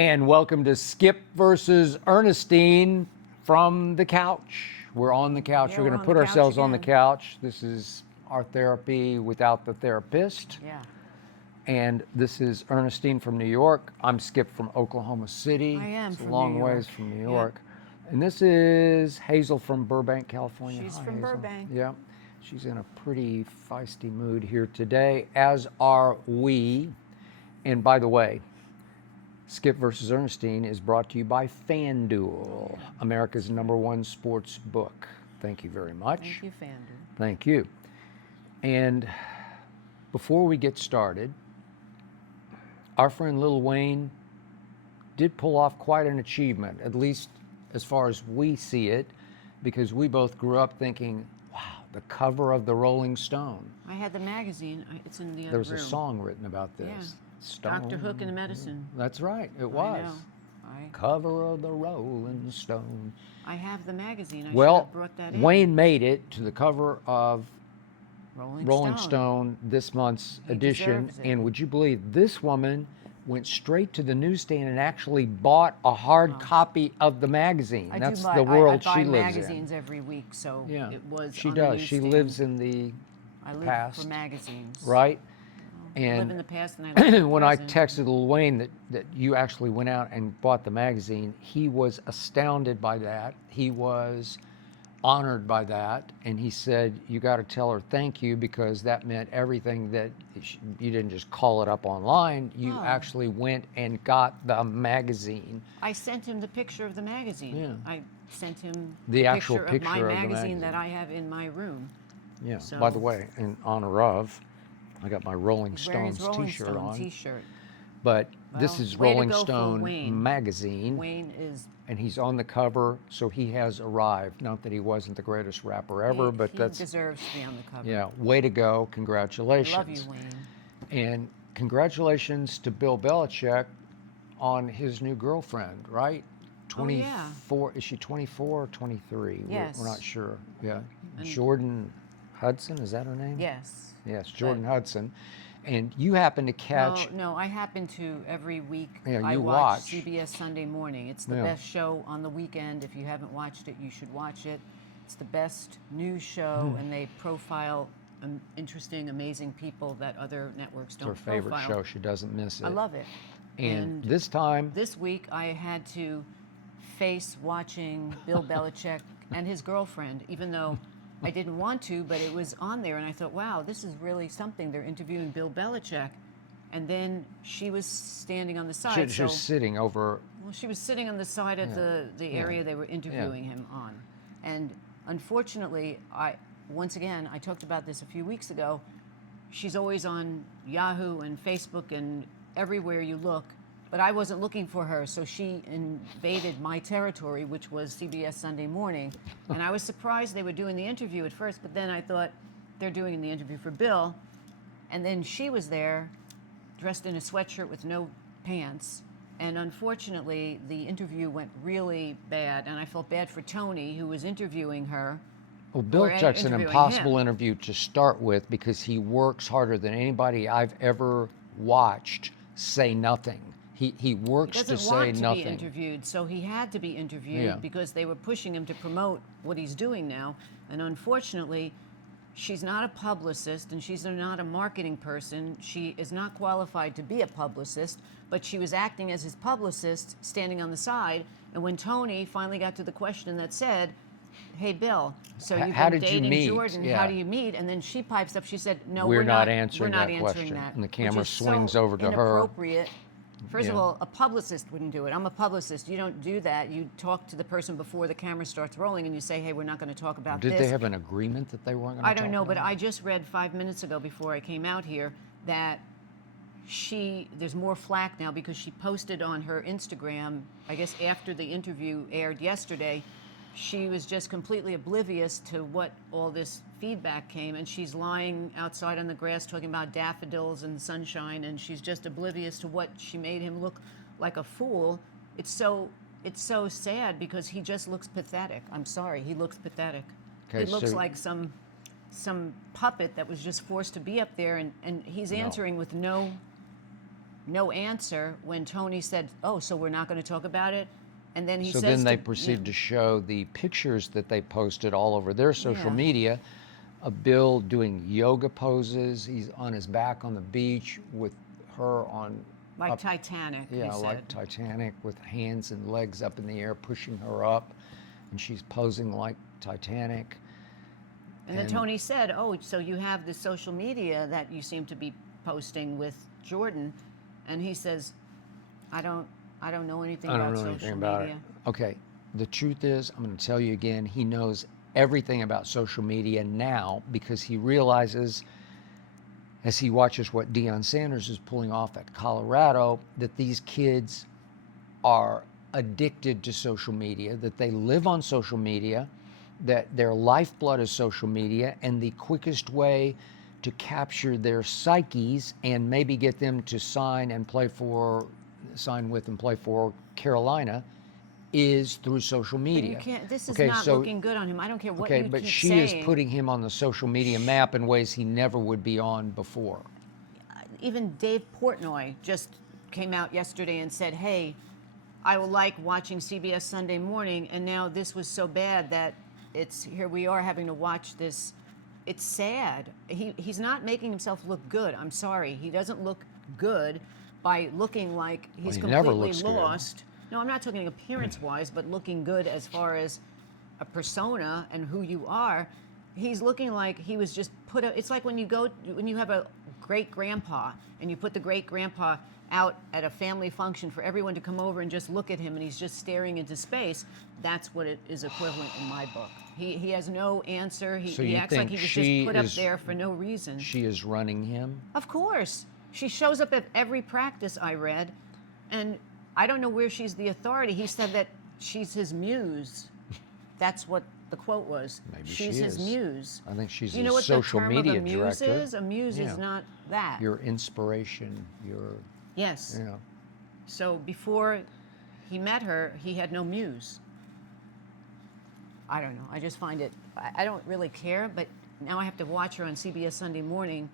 And welcome to Skip versus Ernestine from the couch. We're on the couch. Yeah, we're going we're to on put the couch ourselves on the again. couch. This is our therapy without the therapist. Yeah. And this is Ernestine from New York. I'm Skip from Oklahoma City. I am it's from a long New York. ways from New Yeah. York. And this is Hazel from Burbank, California. She's Hi, from Hazel. Burbank. Yeah. She's in a pretty feisty mood here today, as are we. And by the way, Skip versus Ernestine is brought to you by FanDuel, America's #1 sports book. Thank you very much. Thank you, FanDuel. Thank you. And before we get started, our friend Lil Wayne did pull off quite an achievement, at least as far as we see it, because we both grew up thinking, wow, the cover of the Rolling Stone. I had the magazine. It's in the other There was room. a song written about this. Yeah. Stone. Dr. Hook and the Medicine. That's right, it was. I know. Cover of the Rolling Stone. I have the magazine. I should Well, have brought that in. Wayne made it to the cover of Rolling Stone this month's He edition. deserves it. And would you believe this woman went straight to the newsstand and actually bought a hard copy of the magazine. That's the world I she buy lives magazines every week, so in. it was She on does. the She newsstand. lives in the I live past, for magazines. right? I live And in the past and I live in the when I present. texted Lil Wayne that you actually went out and bought the magazine, he was astounded by that. He was honored by that, and he said, you got to tell her thank you, because that meant everything. That you didn't just call it up online, you actually went and got the magazine. I sent him the picture of the magazine. Yeah. I sent him The actual picture of my picture of the magazine magazine. that I have in my room. Yeah. So- By the way, in honor of, I got my Rolling He's wearing his Stones Rolling t-shirt Stone on. t-shirt. But this Well, is way to Rolling go for Stone Wayne. magazine. Wayne is And he's on the cover, so he has arrived. Not that he wasn't the greatest rapper ever, but he that's, deserves to be on the cover. yeah, way to go. I Congratulations. love you, Wayne. And congratulations to Bill Belichick on his new girlfriend, right? Oh, yeah. 24, is she 24 or 23? Yes. We're not sure. Yeah. And- Jordan Hudson, is that her name? Yes. Yes, Jordan Hudson. And you happen to catch, No, I happen to every week. Yeah, I you watch watch. CBS Sunday Morning. It's the Yeah. best show on the weekend. If you haven't watched it, you should watch it. It's the best news show, and they profile interesting, amazing people that other networks it's don't her favorite profile. show. She doesn't miss it. I love it. And this time, This week, I had to face watching Bill Belichick and his girlfriend, even though I didn't want to, but it was on there, and I thought, wow, this is really something. They're interviewing Bill Belichick. And then she was standing on the side. she was sitting over. Well, she was sitting on the side of the area they were interviewing him on. And unfortunately, once again, I talked about this a few weeks ago, she's always on Yahoo and Facebook and everywhere you look, but I wasn't looking for her, so she invaded my territory, which was CBS Sunday Morning. And I was surprised they were doing the interview at first, but then I thought they're doing the interview for Bill. And then she was there, dressed in a sweatshirt with no pants. And unfortunately, the interview went really bad, and I felt bad for Tony, who was interviewing her. Well, Belichick's an interviewing impossible him. interview to start with, because he works harder than anybody I've ever watched say nothing. He works He to doesn't say want to nothing. be interviewed, so he had to be interviewed Yeah. because they were pushing him to promote what he's doing now. And unfortunately, she's not a publicist and she's not a marketing person. She is not qualified to be a publicist, but she was acting as his publicist, standing on the side. And when Tony finally got to the question that said, hey, Bill, so you've How been did you dating meet? Jordan, Yeah. how do you meet? And then she pipes up, she said, no, We're not we're answering not that answering question. that. And the which camera is swings so over to her. inappropriate. First of Yeah. all, a publicist wouldn't do it. I'm a publicist. You don't do that. You talk to the person before the camera starts rolling and you say, hey, we're not going to talk about Did this. they have an agreement that they weren't going to I don't know, but about I just read 5 minutes ago before I came out here that there's more flack now because she posted on her Instagram, I guess after the interview aired yesterday, she was just completely oblivious to what all this feedback came, and she's lying outside on the grass talking about daffodils and sunshine, and she's just oblivious to what she made him look like a fool. It's so sad because he just looks pathetic. I'm sorry, he looks pathetic. Okay, He looks so- like some puppet that was just forced to be up there, and he's answering with no no answer when Tony said, "Oh, so we're not going to talk about it," and then he So says, then they to, proceed to show the pictures that they posted all over their social Yeah. media of Bill doing yoga poses. He's on his back on the beach with her on like up, Titanic. yeah, he said. like Titanic, with hands and legs up in the air, pushing her up, and she's posing like Titanic. And then Tony said, "Oh, so you have the social media that you seem to be posting with Jordan," and he says, "I don't know anything I don't about know social anything about media." it. Okay, the truth is, I'm going to tell you again, he knows everything about social media now because he realizes, as he watches what Deion Sanders is pulling off at Colorado, that these kids are addicted to social media, that they live on social media, that their lifeblood is social media, and the quickest way to capture their psyches and maybe get them to sign with and play for Carolina is through social But media. you can't. This is Okay, not so- looking good on him. I don't care what Okay, you but keep she saying. is putting him on the social media map in ways he never would be on before. Even Dave Portnoy just came out yesterday and said, "Hey, I will like watching CBS Sunday Morning, and now this was so bad that here we are having to watch this. It's sad. He's not making himself look good. I'm sorry. He doesn't look good by looking like he's he never completely looks good. lost. No, I'm not talking appearance-wise, but looking good as far as a persona and who you are. He's looking like he was just put up. It's like when you have a great grandpa and you put the great grandpa out at a family function for everyone to come over and just look at him, and he's just staring into space. That's what it is equivalent in my book. He has no answer. So He you acts like think he was she just put up is- there for no reason. She is running him. Of course. She shows up at every practice I read, and I don't know where she's the authority. He said that she's his muse. That's what the quote was. Maybe she's she his is. muse. I think she's You know a what social the term media of a muse director. is? A muse Yeah. is not that. Your inspiration, your, Yes. you know. So before he met her, he had no muse. I don't know. I just find it, I don't really care, but now I have to watch her on CBS Sunday Morning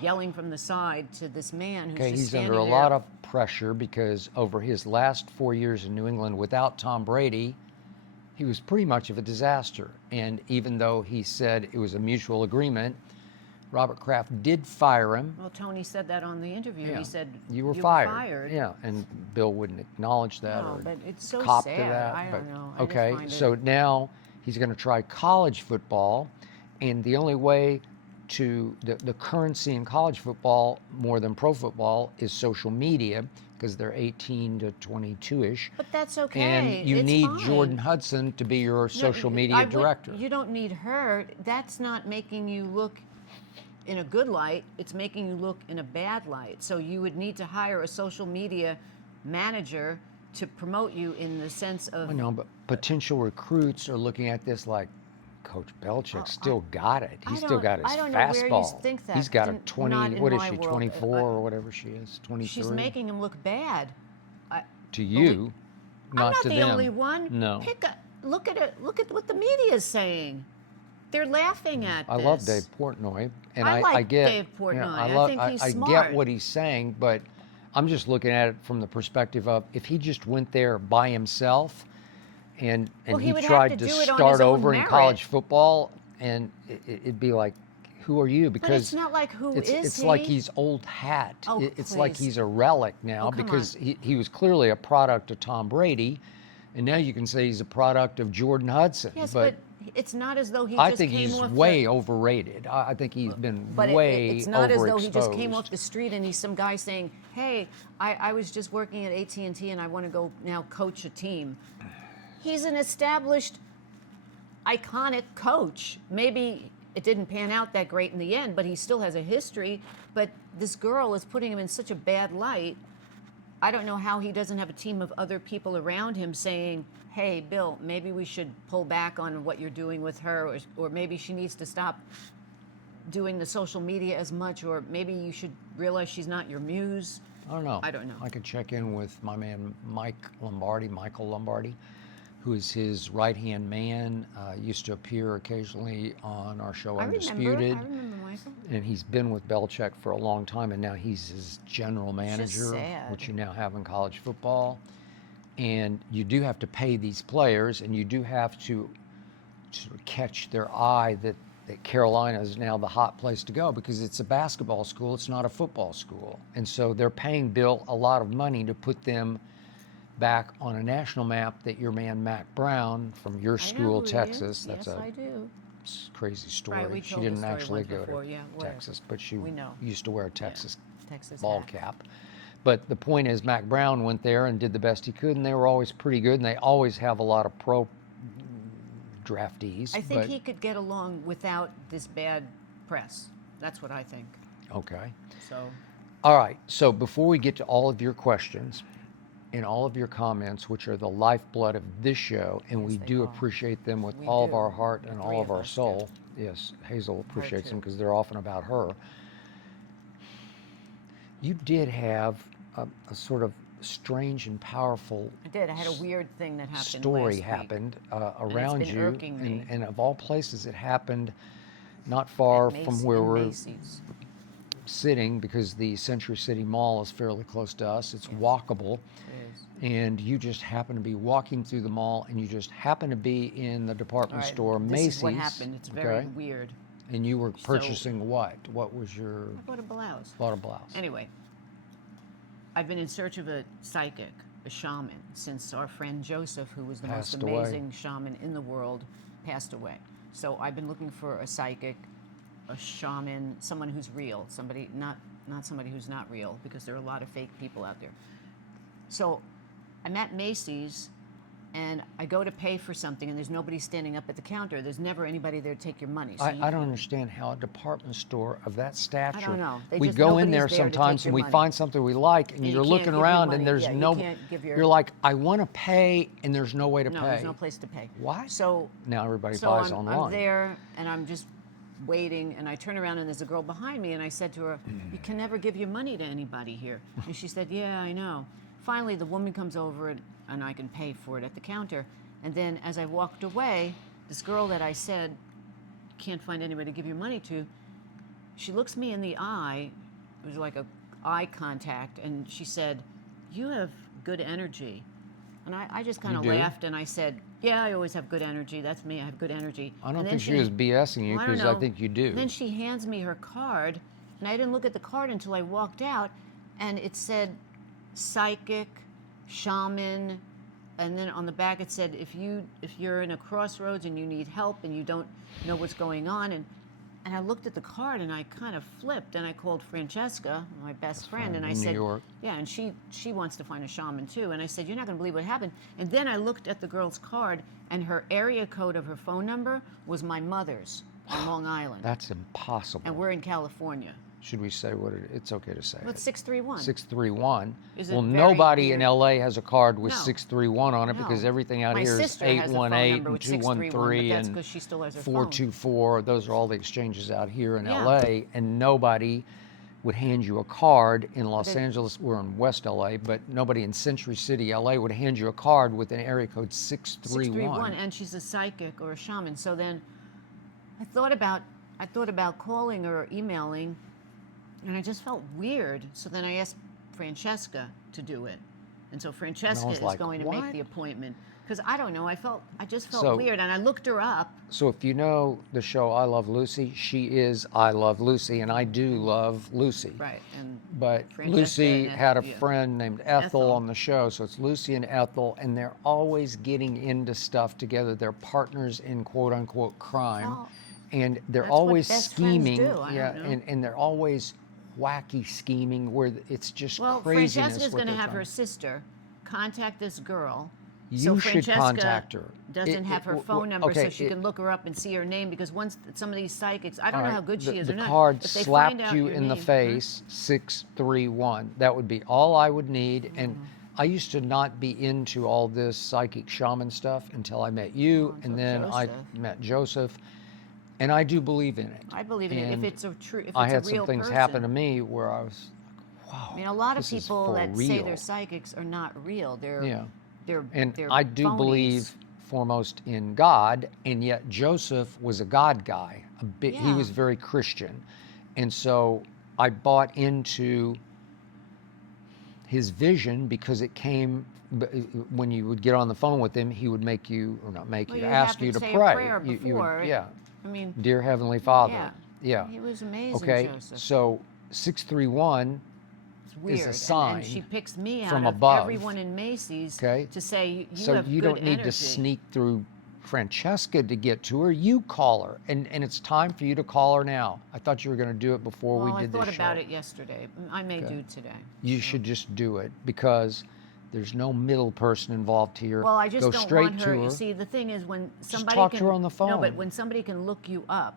yelling from the side to this man who's Okay, just he's standing under a there. lot of pressure because over his last 4 years in New England without Tom Brady, he was pretty much of a disaster. And even though he said it was a mutual agreement, Robert Kraft did fire him. Well, Tony said that on the interview. Yeah. He said, You were fired. Yeah, and Bill wouldn't acknowledge that No, or but it's so cop sad. to that. I but- don't know. I just Okay, find so it... now he's going to try college football, and the only way to the currency in college football more than pro football is social media because they're 18 to 22-ish. But that's okay. And you It's need fine. Jordan Hudson to be your No, social media director. You don't need her. That's not making you look in a good light. It's making you look in a bad light. So you would need to hire a social media manager to promote you in the sense of... I know, but potential recruits are looking at this like, Coach Belichick still got it. He's still got his I don't know fastball. where you think that. He's got a Not 20, in what is my she, world. 24 or whatever she is, 23? She's making him look bad. To you, not I'm not to the them. only one. No. Look at it. Look at what the media is saying. They're laughing at I this. love Dave Portnoy, and I I like get Dave Portnoy. I I love think he's I smart. get what he's saying, but I'm just looking at it from the perspective of if he just went there by himself and Well, he he would have tried to to do it on start his own over in merit. college football, and it'd be like, who are you? Because But it's not like who is it's he? like he's old hat. Oh, It's like please. he's a relic now Oh, come because on. he was clearly a product of Tom Brady, and now you can say he's a product of Jordan Hudson. Yes, but it's not as though he I just think came he's off way overrated. I think he's been But way it's not as though he just came overexposed. off the street and he's some guy saying, "Hey, I was just working at AT&T and I want to go now coach a team." He's an established, iconic coach. Maybe it didn't pan out that great in the end, but he still has a history. But this girl is putting him in such a bad light. I don't know how he doesn't have a team of other people around him saying, "Hey, Bill, maybe we should pull back on what you're doing with her, or maybe she needs to stop doing the social media as much, or maybe you should realize she's not your muse." I don't know. I don't know. I could check in with my man Michael Lombardi, who is his right-hand man. Used to appear occasionally on our show Undisputed. I remember Michael. and he's been with Belichick for a long time, and now he's his general manager, sad. which you now have in college football. And you do have to pay these players, and you do have to sort of catch their eye that Carolina is now the hot place to go because it's a basketball school, it's not a football school. And so they're paying Bill a lot of money to put them back on a national map that your man Mac Brown from your school, Texas, that's that's I do. Crazy story. Right, we she told the didn't story actually once go before, to yeah, where- Texas, but she we know. used to wear a Texas Texas ball hat. cap. But the point is, Mac Brown went there and did the best he could, and they were always pretty good, and they always have a lot of pro draftees. I think he could get along without this bad press. That's what I think. Okay. So, All right. So before we get to all of your questions and all of your comments, which are the lifeblood of this show, and we they do are. appreciate them with We all of do. our heart The and three all of of our us do. soul. Yes, Hazel appreciates them too. because they're often about her. You did have a sort of strange and powerful I did. I had a weird thing that happened story last week. happened around been you, irking me. and of all places, it happened not far At from Macy- where in we're Macy's. sitting, because the Century City Mall is fairly close to us. It's walkable, It is. and you just happen to be walking through the mall, and you just happen to be in the department All right, store this Macy's. is what happened. It's very okay? weird. And you were purchasing what? What was your I bought a blouse. bought a blouse? Anyway, I've been in search of a psychic, a shaman, since our friend Joseph, who was the most Passed away. amazing shaman in the world, passed away. So I've been looking for a psychic, a shaman, someone who's real, somebody not somebody who's not real, because there are a lot of fake people out there. So I'm at Macy's, and I go to pay for something, and there's nobody standing up at the counter. There's never anybody there to take your money. So I don't understand how a department store of that stature. know. They We just- go in nobody's there there to take sometimes your and we money. find something we like, and And you you're can't looking give your around money. and there's Yeah, you no. can't give your- You're like, I want to pay, and there's no way to No, pay. there's no place to pay. Why? So Now everybody so buys I'm online. there, and I'm just waiting, and I turn around, and there's a girl behind me, and I said to her, "You can never give your money to anybody here." And she said, "Yeah, I know." Finally, the woman comes over, and I can pay for it at the counter. And then as I walked away, this girl that I said, "Can't find anybody to give your money to," she looks me in the eye. It was like a eye contact, and she said, "You have good energy." And I just kind of You do? laughed, and I said, "Yeah, I always have good energy. That's me. I have good energy." I don't And then think she was BSing you, Well, don't because I know. think you do. Then she hands me her card, and I didn't look at the card until I walked out, and it said psychic, shaman, and then on the back it said if you're in a crossroads and you need help and you don't know what's going on, and I looked at the card and I kind of flipped, and I called Francesca, my best friend, and I in New said, York. yeah, and she wants to find a shaman too. And I said, "You're not going to believe what happened." And then I looked at the girl's card, and her area code of her phone number was my mother's on Long Island. That's impossible. And we're in California. Should we say what it's okay to say? Well, it's 631. 631. Is it Well, very nobody in weird? LA has a card with No. 631 on it, because No. everything out My here is sister has a phone 818 number and with 631, 213 but that's and 'cause she still has her phone. 424. Those are all the exchanges out here in Yeah. LA, and nobody would hand you a card in Los it- Angeles. We're in West LA, but nobody in Century City, LA, would hand you a card with an area code 631. And she's a psychic or a shaman. So then I thought about calling or emailing, and I just felt weird. So then I asked Francesca to do it. And so Francesca was is like, going to "What?" make the appointment. Because I don't know, I just felt So- weird. And I looked her up. So if you know the show I Love Lucy, she is I Love Lucy, and I do love Lucy. Right. And But Francesca Lucy and had a yeah. friend named Ethel Ethel. on the show, so it's Lucy and Ethel, and they're always getting into stuff together. They're partners in quote unquote crime, Well, and they're that's what always best friends scheming. do. I Yeah, don't know. and they're always wacky scheming where it's just Well, craziness. Francesca's what going to they're have her trying- sister contact this girl. You so should Francesca contact her. Doesn't have her phone number, okay, so she can look her up and see her name. Because once some of these psychics, I don't All know right, how good she is the or not. card if they slapped find out you your in the name- face, 631. That would be all I would need. And Mm-hmm. I used to not be into all this psychic shaman stuff until I met you, and then I Joseph. met Joseph, and I do believe in it. I believe in it. If And it's a true, if it's I a had real some things person. happen to me where I was like, wow. I mean, a lot of this is people for that say real. they're psychics are not real. They're Yeah. they're I do phonies. believe foremost in God, and yet Joseph was a God guy. He Yeah. was very Christian, And so I bought into his vision because it came when you would get on the phone with him, he would make you, or not make Well, you, you ask have you to to say pray. a prayer You before. would, yeah. I mean, Dear Heavenly Father. yeah. Yeah. He was amazing, Okay. Joseph. So 631 It's weird. is a sign and she picks me from out of above. everyone in Macy's Okay. to say, you So have you good don't need energy. to sneak through Francesca to get to her. You call her, and it's time for you to call her now. I thought you were going to do it before we did this show. Well, I thought about it yesterday. I may do today. You should just do it because there's no middle person involved here. Well, I just Go don't straight want her. to her. You see, the thing is, when somebody talk can to her on the phone. No, but when somebody can look you up,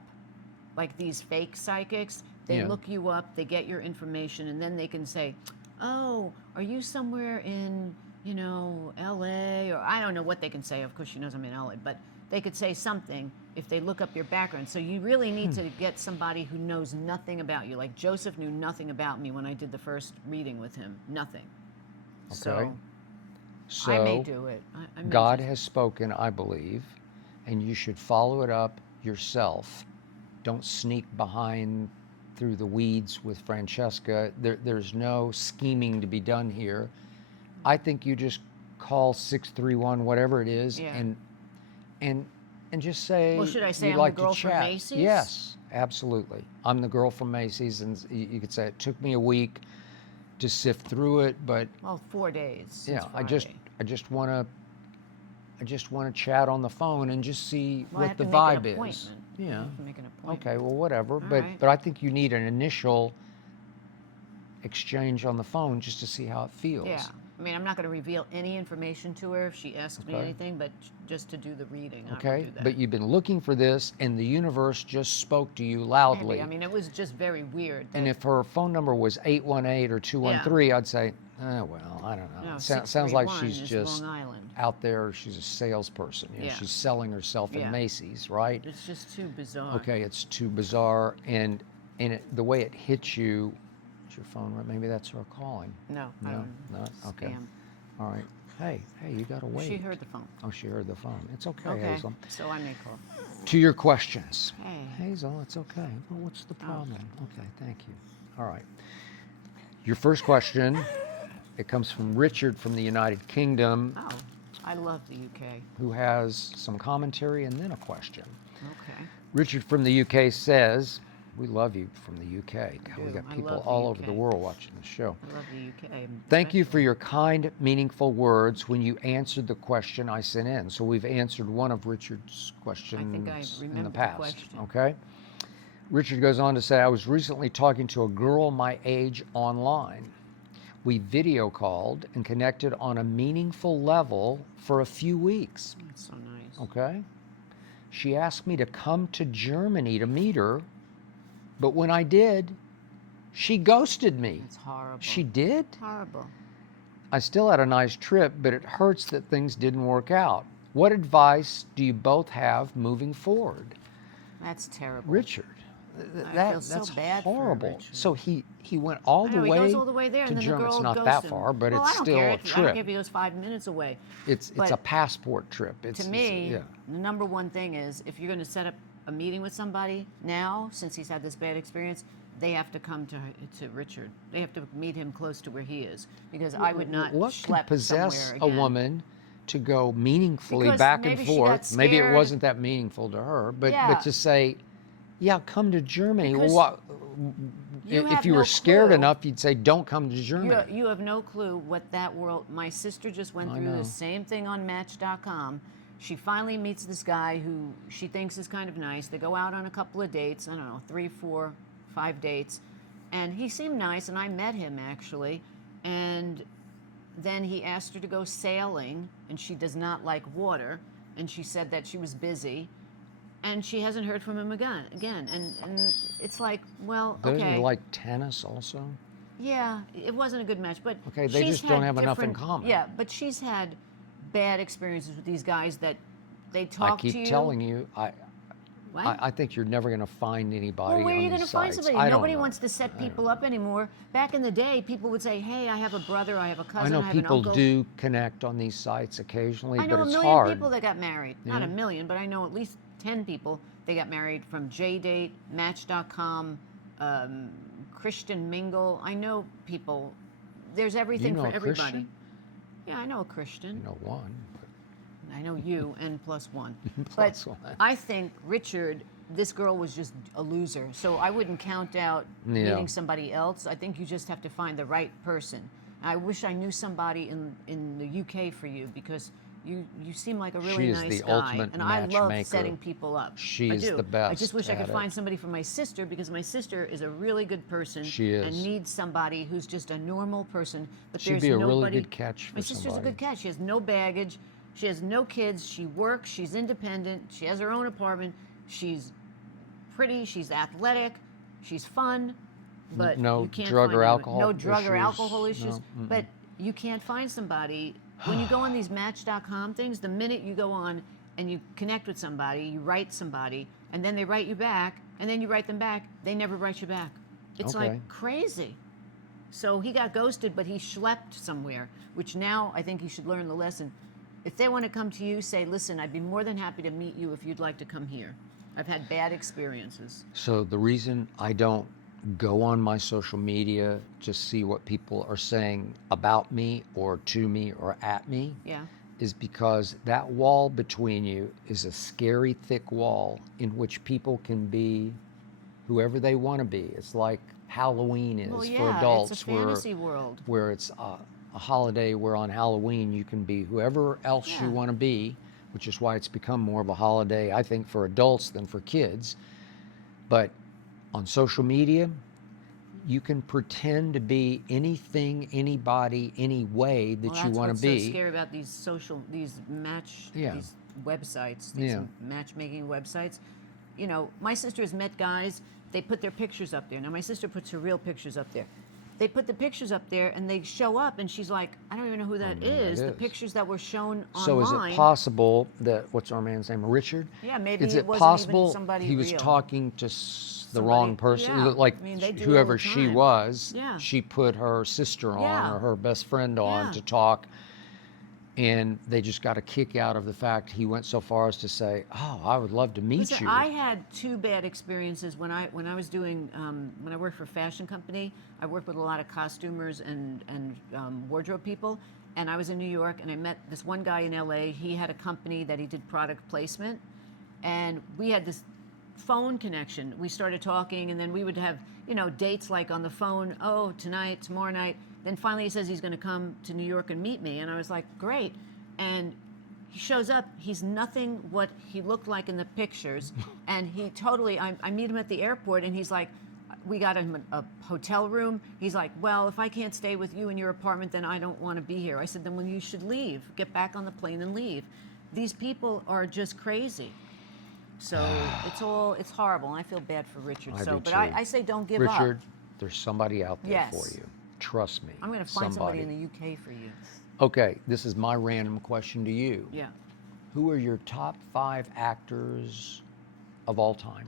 like these fake psychics, they Yeah. look you up, they get your information, and then they can say, "Oh, are you somewhere in, L.A.?" Or I don't know what they can say. Of course, she knows I'm in L.A., but they could say something if they look up your background. So you really need to get somebody who knows nothing about you. Like Joseph knew nothing about me when I did the first reading with him. Nothing. Okay. So I may do it. I may God just- has spoken, I believe, and you should follow it up yourself. Don't sneak behind through the weeds with Francesca. There's no scheming to be done here. I think you just call 631, whatever it is, Yeah. and just say, Well, should I say you'd I'm like the girl to from chat. Macy's? Yes, absolutely. I'm the girl from Macy's, and you could say it took me a week to sift through it, but Well, 4 days. Since yeah, I just Friday. want to chat on the phone and just see Well, I what have the to make an vibe is. appointment. I Yeah. have to make an appointment. Okay, well, whatever. All But right. I think you need an initial exchange on the phone just to see how it feels. Yeah. I mean, I'm not going to reveal any information to her if she asks me Okay. anything, but just to do the reading. I would Okay, do that. but you've been looking for this, and the universe just spoke to you loudly. Maybe. I mean, it was just very weird. And if her phone number was 818 or 213, I'd say, oh, well, I don't know. No, Sounds like 631 she's is just Long Island. out there. She's a salesperson. Yeah. She's selling herself in Yeah. Macy's, right? It's just too bizarre. Okay, it's too bizarre, and the way it hits you, is your phone, right? Maybe that's her calling. No, I No, don't. not okay. Scam. All right. Hey, you gotta wait. She heard the phone. Oh, she heard the phone. It's okay, Okay. Hazel. So I may call. To your questions. Hey. Hazel, it's okay. Well, what's the problem? Okay, thank you. All right. Your first question, it comes from Richard from the United Kingdom, Oh, I love the UK. who has some commentary and then a question. Okay. Richard from the UK says, we love you from the UK. God, we do. got I people love the all over UK. the world watching the show. I love the UK. Thank you for especially. your kind, meaningful words when you answered the question I sent in. So we've answered one of Richard's questions in remember the the past. question. Okay. Richard goes on to say, I was recently talking to a girl my age online. We video called and connected on a meaningful level for a few weeks. That's so nice. Okay. She asked me to come to Germany to meet her, but when I did, she ghosted me. It's horrible. She did? Horrible. I still had a nice trip, but it hurts that things didn't work out. What advice do you both have moving forward? That's terrible. Richard, I feel so that's bad for horrible. Richard. So he went all I the know, way he goes all the way there, to and then the Germany. girl It's not ghosts that him. far, but Well, it's I don't still care. a I don't trip. care if he goes 5 minutes away. It's But a passport trip. To me, the number one thing is if you're going to set up a meeting with somebody now, since he's had this bad experience, they have to come to Richard. They have to meet him close to where he is, because I would not What schlep could possess somewhere a again. woman to go meaningfully Because back and maybe she got forth? Maybe it scared. wasn't that meaningful to her, but Yeah. to say, yeah, come to Germany. Because Well, you if have you were no scared clue. enough, you'd say, don't come to Germany. You have no clue what that world. My sister just went I through know. the same thing on Match.com. She finally meets this guy who she thinks is kind of nice. They go out on a couple of dates. I don't know, 3, 4, 5 dates, and he seemed nice. And I met him actually, and then he asked her to go sailing, and she does not like water, and she said that she was busy. And she hasn't heard from him again. And it's like, well, Doesn't okay. he like tennis also? Yeah, it wasn't a good match, but Okay, they she's just don't had have enough in different- common. Yeah, but she's had bad experiences with these guys that they talk to you. I keep telling you, What? I think you're never going to find anybody Well, where are on you going to these find sites. somebody? I don't Nobody know. wants to set people up anymore. Back in the day, people would say, "Hey, I have a brother, I have a I cousin, know I have an people uncle." do connect on these sites occasionally, I know but a it's million hard. people that got married. Not Yeah. a million, but I know at least 10 people. They got married from JDate, Match.com, Christian mingle. I know people. There's You everything know for a everybody. Christian? Yeah, I know a Christian. You know one. I know you, and plus one. Plus But one. I think Richard, this girl was just a loser. So I wouldn't count out Yeah. meeting somebody else. I think you just have to find the right person. I wish I knew somebody in the UK for you, because you seem like a really She is nice the guy, ultimate and I love matchmaker. setting people up. She I is do. the best I just wish I could at it. find somebody for my sister, because my sister is a really good person. She is. And needs somebody who's just a normal person. But She'd there's be a really nobody. good catch for My sister's somebody. a good catch. She has no baggage. She has no kids. She works. She's independent. She has her own apartment. She's pretty. She's athletic. She's fun. But No you can't drug find or anyone- alcohol No drug or issues, alcohol issues. no, But you can't find somebody. When you go on these Match.com things, the minute you go on and you connect with somebody, you write somebody, and then they write you back, and then you write them back, they never write you back. It's Okay. like crazy. So he got ghosted, but he schlepped somewhere, which now I think he should learn the lesson. If they want to come to you, say, listen, I'd be more than happy to meet you if you'd like to come here. I've had bad experiences. So the reason I don't go on my social media to see what people are saying about me or to me or at me Yeah. is because that wall between you is a scary thick wall in which people can be whoever they want to be. It's like Halloween is Well, for yeah, adults, it's a fantasy world. where it's a holiday where on Halloween you can be whoever else you Yeah. want to be, which is why it's become more of a holiday, I think, for adults than for kids. But on social media, you can pretend to be anything, anybody, any way that Well, you that's want what's to be. so scary about these Yeah. these websites, these Yeah. matchmaking websites. You know, my sister has met guys. They put their pictures up there. Now, my sister puts her real pictures up there. They put the pictures up there, and they show up, and she's like, I don't even know who that know who that is. The is. pictures that were shown So online. is it possible that, what's our man's name, Richard? Yeah, maybe Is it it wasn't even possible somebody he was real. talking to the Somebody- wrong person? yeah. Like I mean, they do it all whoever the she time. was, Yeah. she put her sister on Yeah. or her best friend on Yeah. to talk, and they just got a kick out of the fact he went so far as to say, "Oh, I would love to meet Listen, you." I had two bad experiences when I was doing when I worked for a fashion company. I worked with a lot of costumers and wardrobe people, and I was in New York, and I met this one guy in LA. He had a company that he did product placement, and we had this phone connection. We started talking, and then we would have dates like on the phone. Oh, tonight, tomorrow night. Then finally he says he's going to come to New York and meet me, and I was like, great. And he shows up. He's nothing what he looked like in the pictures, and he totally. I meet him at the airport, and he's like, we got him a hotel room. He's like, well, if I can't stay with you in your apartment, then I don't want to be here. I said, then well, you should leave. Get back on the plane and leave. These people are just crazy. So it's horrible, and I feel bad for Richard. I So, do but too. I say don't give up. Richard, there's somebody out there Yes. for you. Trust me. I'm going to find somebody in the UK for you. Okay, this is my random question to you. Yeah. Who are your top 5 actors of all time?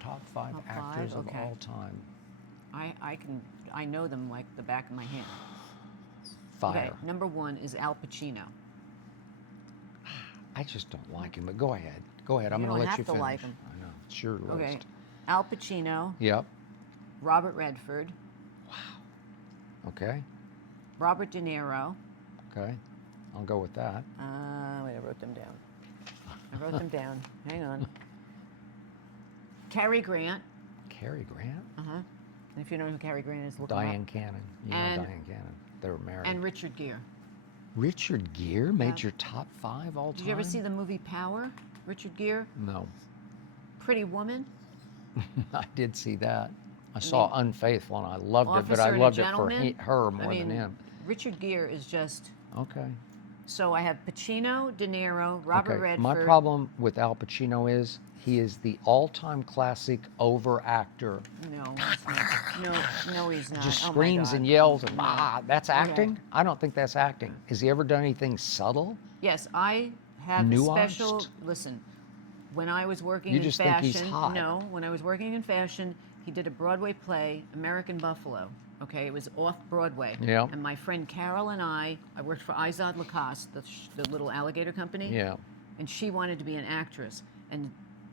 Top 5 Top actors 5? of Okay. all time. I know them like the back of my hand. Fire. Okay, number 1 is Al Pacino. I just don't like him, but go ahead. Go ahead. I'm You going to don't let you have to finish. like him. I know. It's your list. Okay, Al Pacino, Yep. Robert Redford, Okay. Robert De Niro. Okay. I'll go with that. Wait, I wrote them down. Hang on. Cary Grant. Cary Grant? And if you don't know who Cary Grant is, look Diane him up. Cannon. You And- know Diane Cannon. They were married. And Richard Gere. Richard Gere made your top 5 all time? Did you ever see the movie Power? Richard Gere, No. Pretty Woman. I did see that. I saw Unfaithful and I loved it, but Officer I and a loved it for Gentleman. her more than him. Richard Gere is just. Okay. So I have Pacino, De Niro, Robert Okay. Redford. My problem with Al Pacino is he is the all-time classic over actor. No, he's not. No, he's not. Just Oh my screams God. and yells and No. that's Okay. acting? I don't think that's acting. Has he ever done anything subtle? Yes, I have a Nuanced? special. Listen, when I was working You in just think fashion, he's hot. no, when I was working in fashion, he did a Broadway play, American Buffalo. Okay, it was off Broadway. Yeah. And my friend Carol and I worked for Izod Lacoste, the little alligator company. Yeah. And she wanted to be an actress. And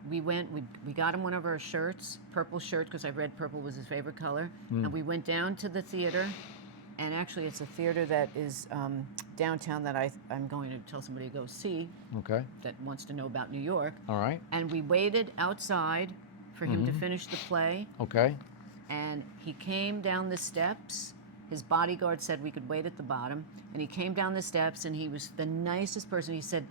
we went. We got him one of our shirts, purple shirt, because I read purple was his favorite color. And we went down to the theater, and actually, it's a theater that is downtown that I'm going to tell somebody to go see. Okay. That wants to know about New York. All right. And we waited outside for him to finish the play. Okay. And he came down the steps. His bodyguard said we could wait at the bottom. And he came down the steps, and he was the nicest person. He said,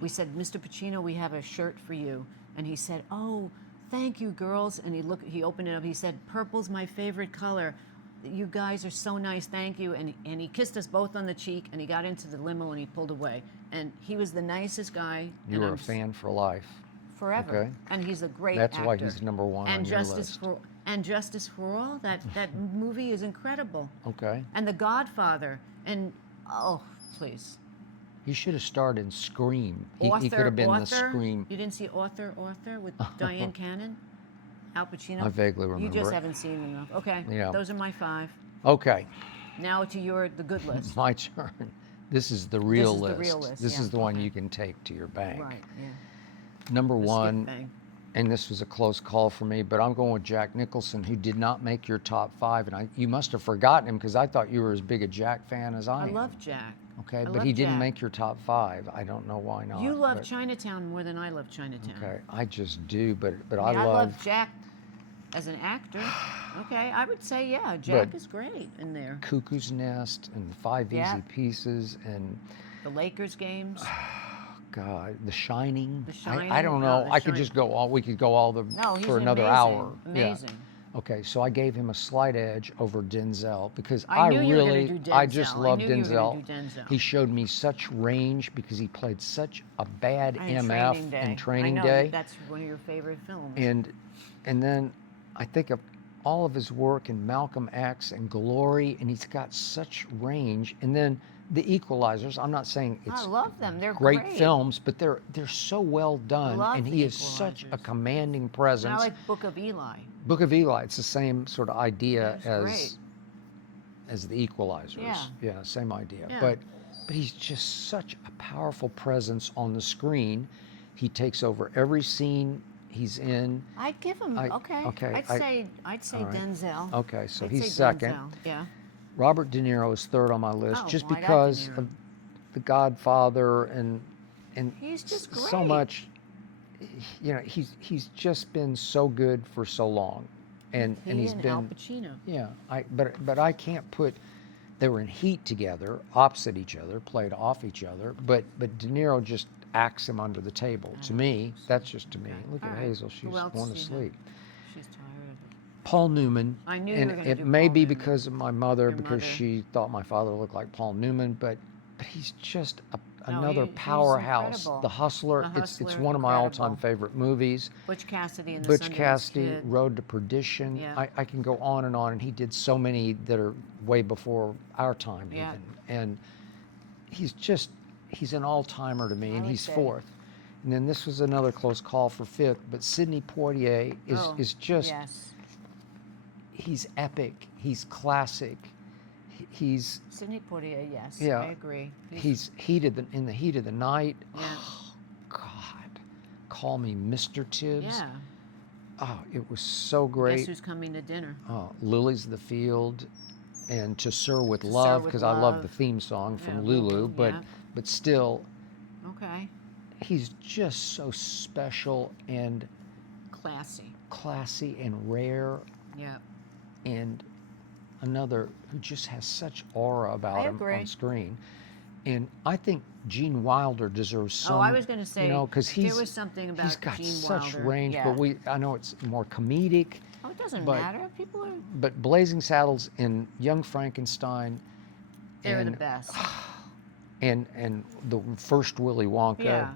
we said, Mr. Pacino, we have a shirt for you. And he said, oh, thank you, girls. And he opened it up. He said, purple's my favorite color. You guys are so nice, thank you. And he kissed us both on the cheek, and he got into the limo, and he pulled away. And he was the nicest guy. You were a fan for life. Forever. Okay. And he's a great That's actor. why he's number one and on your Justice list. And Justice for All, that movie is incredible. Okay. And The Godfather, and oh, please. He should have starred in Scream. He could have been the Scream. You didn't see Author with Diane Cannon? Al Pacino? I vaguely remember. You just haven't seen enough. Okay. Yeah. Those are my 5. Okay. Now to the good list. My turn. This is the real This is list. the real list, This yeah, is the one okay. you can take to your bank. Right, yeah. Number The skip one, thing. and this was a close call for me, but I'm going with Jack Nicholson, who did not make your top 5. And you must have forgotten him because I thought you were as big a Jack fan as I am. I love Jack. Okay, I but love he didn't Jack. make your top 5. I don't know why not. You love but- Chinatown more than I love Chinatown. Okay, I just do, but I I love Jack as an actor. Okay, I would say, yeah, Jack But- is great in there. Cuckoo's Nest and Five Yeah. Easy Pieces and The Lakers games. God, The Shining. The Shining, I don't know. The I could Shining. just go all. We could go all the No, he's for another amazing. hour. Amazing. Yeah. Okay, so I gave him a slight edge over Denzel because I I knew you were gonna really, do I just Denzel. I love knew you were Denzel. gonna do Denzel. He showed me such range because he played such a bad And MF Day. in Training I know, Day. That's one of your favorite films. And then I think of all of his work in Malcolm X and Glory, and he's got such range. And then The Equalizers. I'm not saying it's I love them. They're great films, but they're so well done, love and The he is such a Equalizers. commanding And presence. I like Book of Eli. Book of Eli. It's the same sort of idea That's as great. as The Equalizers. Yeah. Same idea. Yeah. But he's just such a powerful presence on the screen. He takes over every scene he's in. I'd give him okay. okay, I'd say all right. Denzel. Okay, so I'd he's say second. Denzel, yeah. Robert De Niro is third on my list, Oh, just well, I got De because Niro. of The Godfather and He's just so great. much. You know, he's just been so good for so long, and he's and been Al Pacino. yeah. But I can't put. They were in Heat together, opposite each other, played off each other. But De Niro just acts him under the table. To me, that's just to me. Okay. Look All at right. Hazel; she's Who else going to do you sleep. have? She's tired of it. Paul Newman. I knew you and were gonna it do may Paul be Newman. because of my mother, Your because mother. she thought my father looked like Paul Newman, but he's just No, another he's powerhouse. incredible. The Hustler. The It's Hustler, one of my all-time incredible. favorite movies. Butch Cassidy and the Butch Sundance Cassidy, Kid. Road to Perdition. Yeah. I can go on, and he did so many that are way before our time Yeah. even. And he's an all-timer to me, I and would he's say. fourth. And then this was another close call for fifth, but Sidney Poitier is just, Yes. he's epic, he's classic, he's Sidney Poitier, yes. Yeah. I agree. in the heat of the night. Yeah. Oh, God, call me Mr. Tibbs. Yeah. Oh, it was so great. Guess who's coming to dinner? Lilies of the Field, and To Sir with To Sir Love, with because I love Love. the theme song Yeah, from Lulu, but yeah. but still, Okay. he's just so special and Classy. classy and rare, Yeah. and another who just has such aura about I him agree. on screen. And I think Gene Wilder deserves some. I was gonna say, you know, because there was something about he's got Gene such Wilder, range. yeah. But I know it's more comedic. Oh, it doesn't but- matter. People are. But Blazing Saddles and Young Frankenstein. They're the and, best. And the first Willy Wonka. Yeah.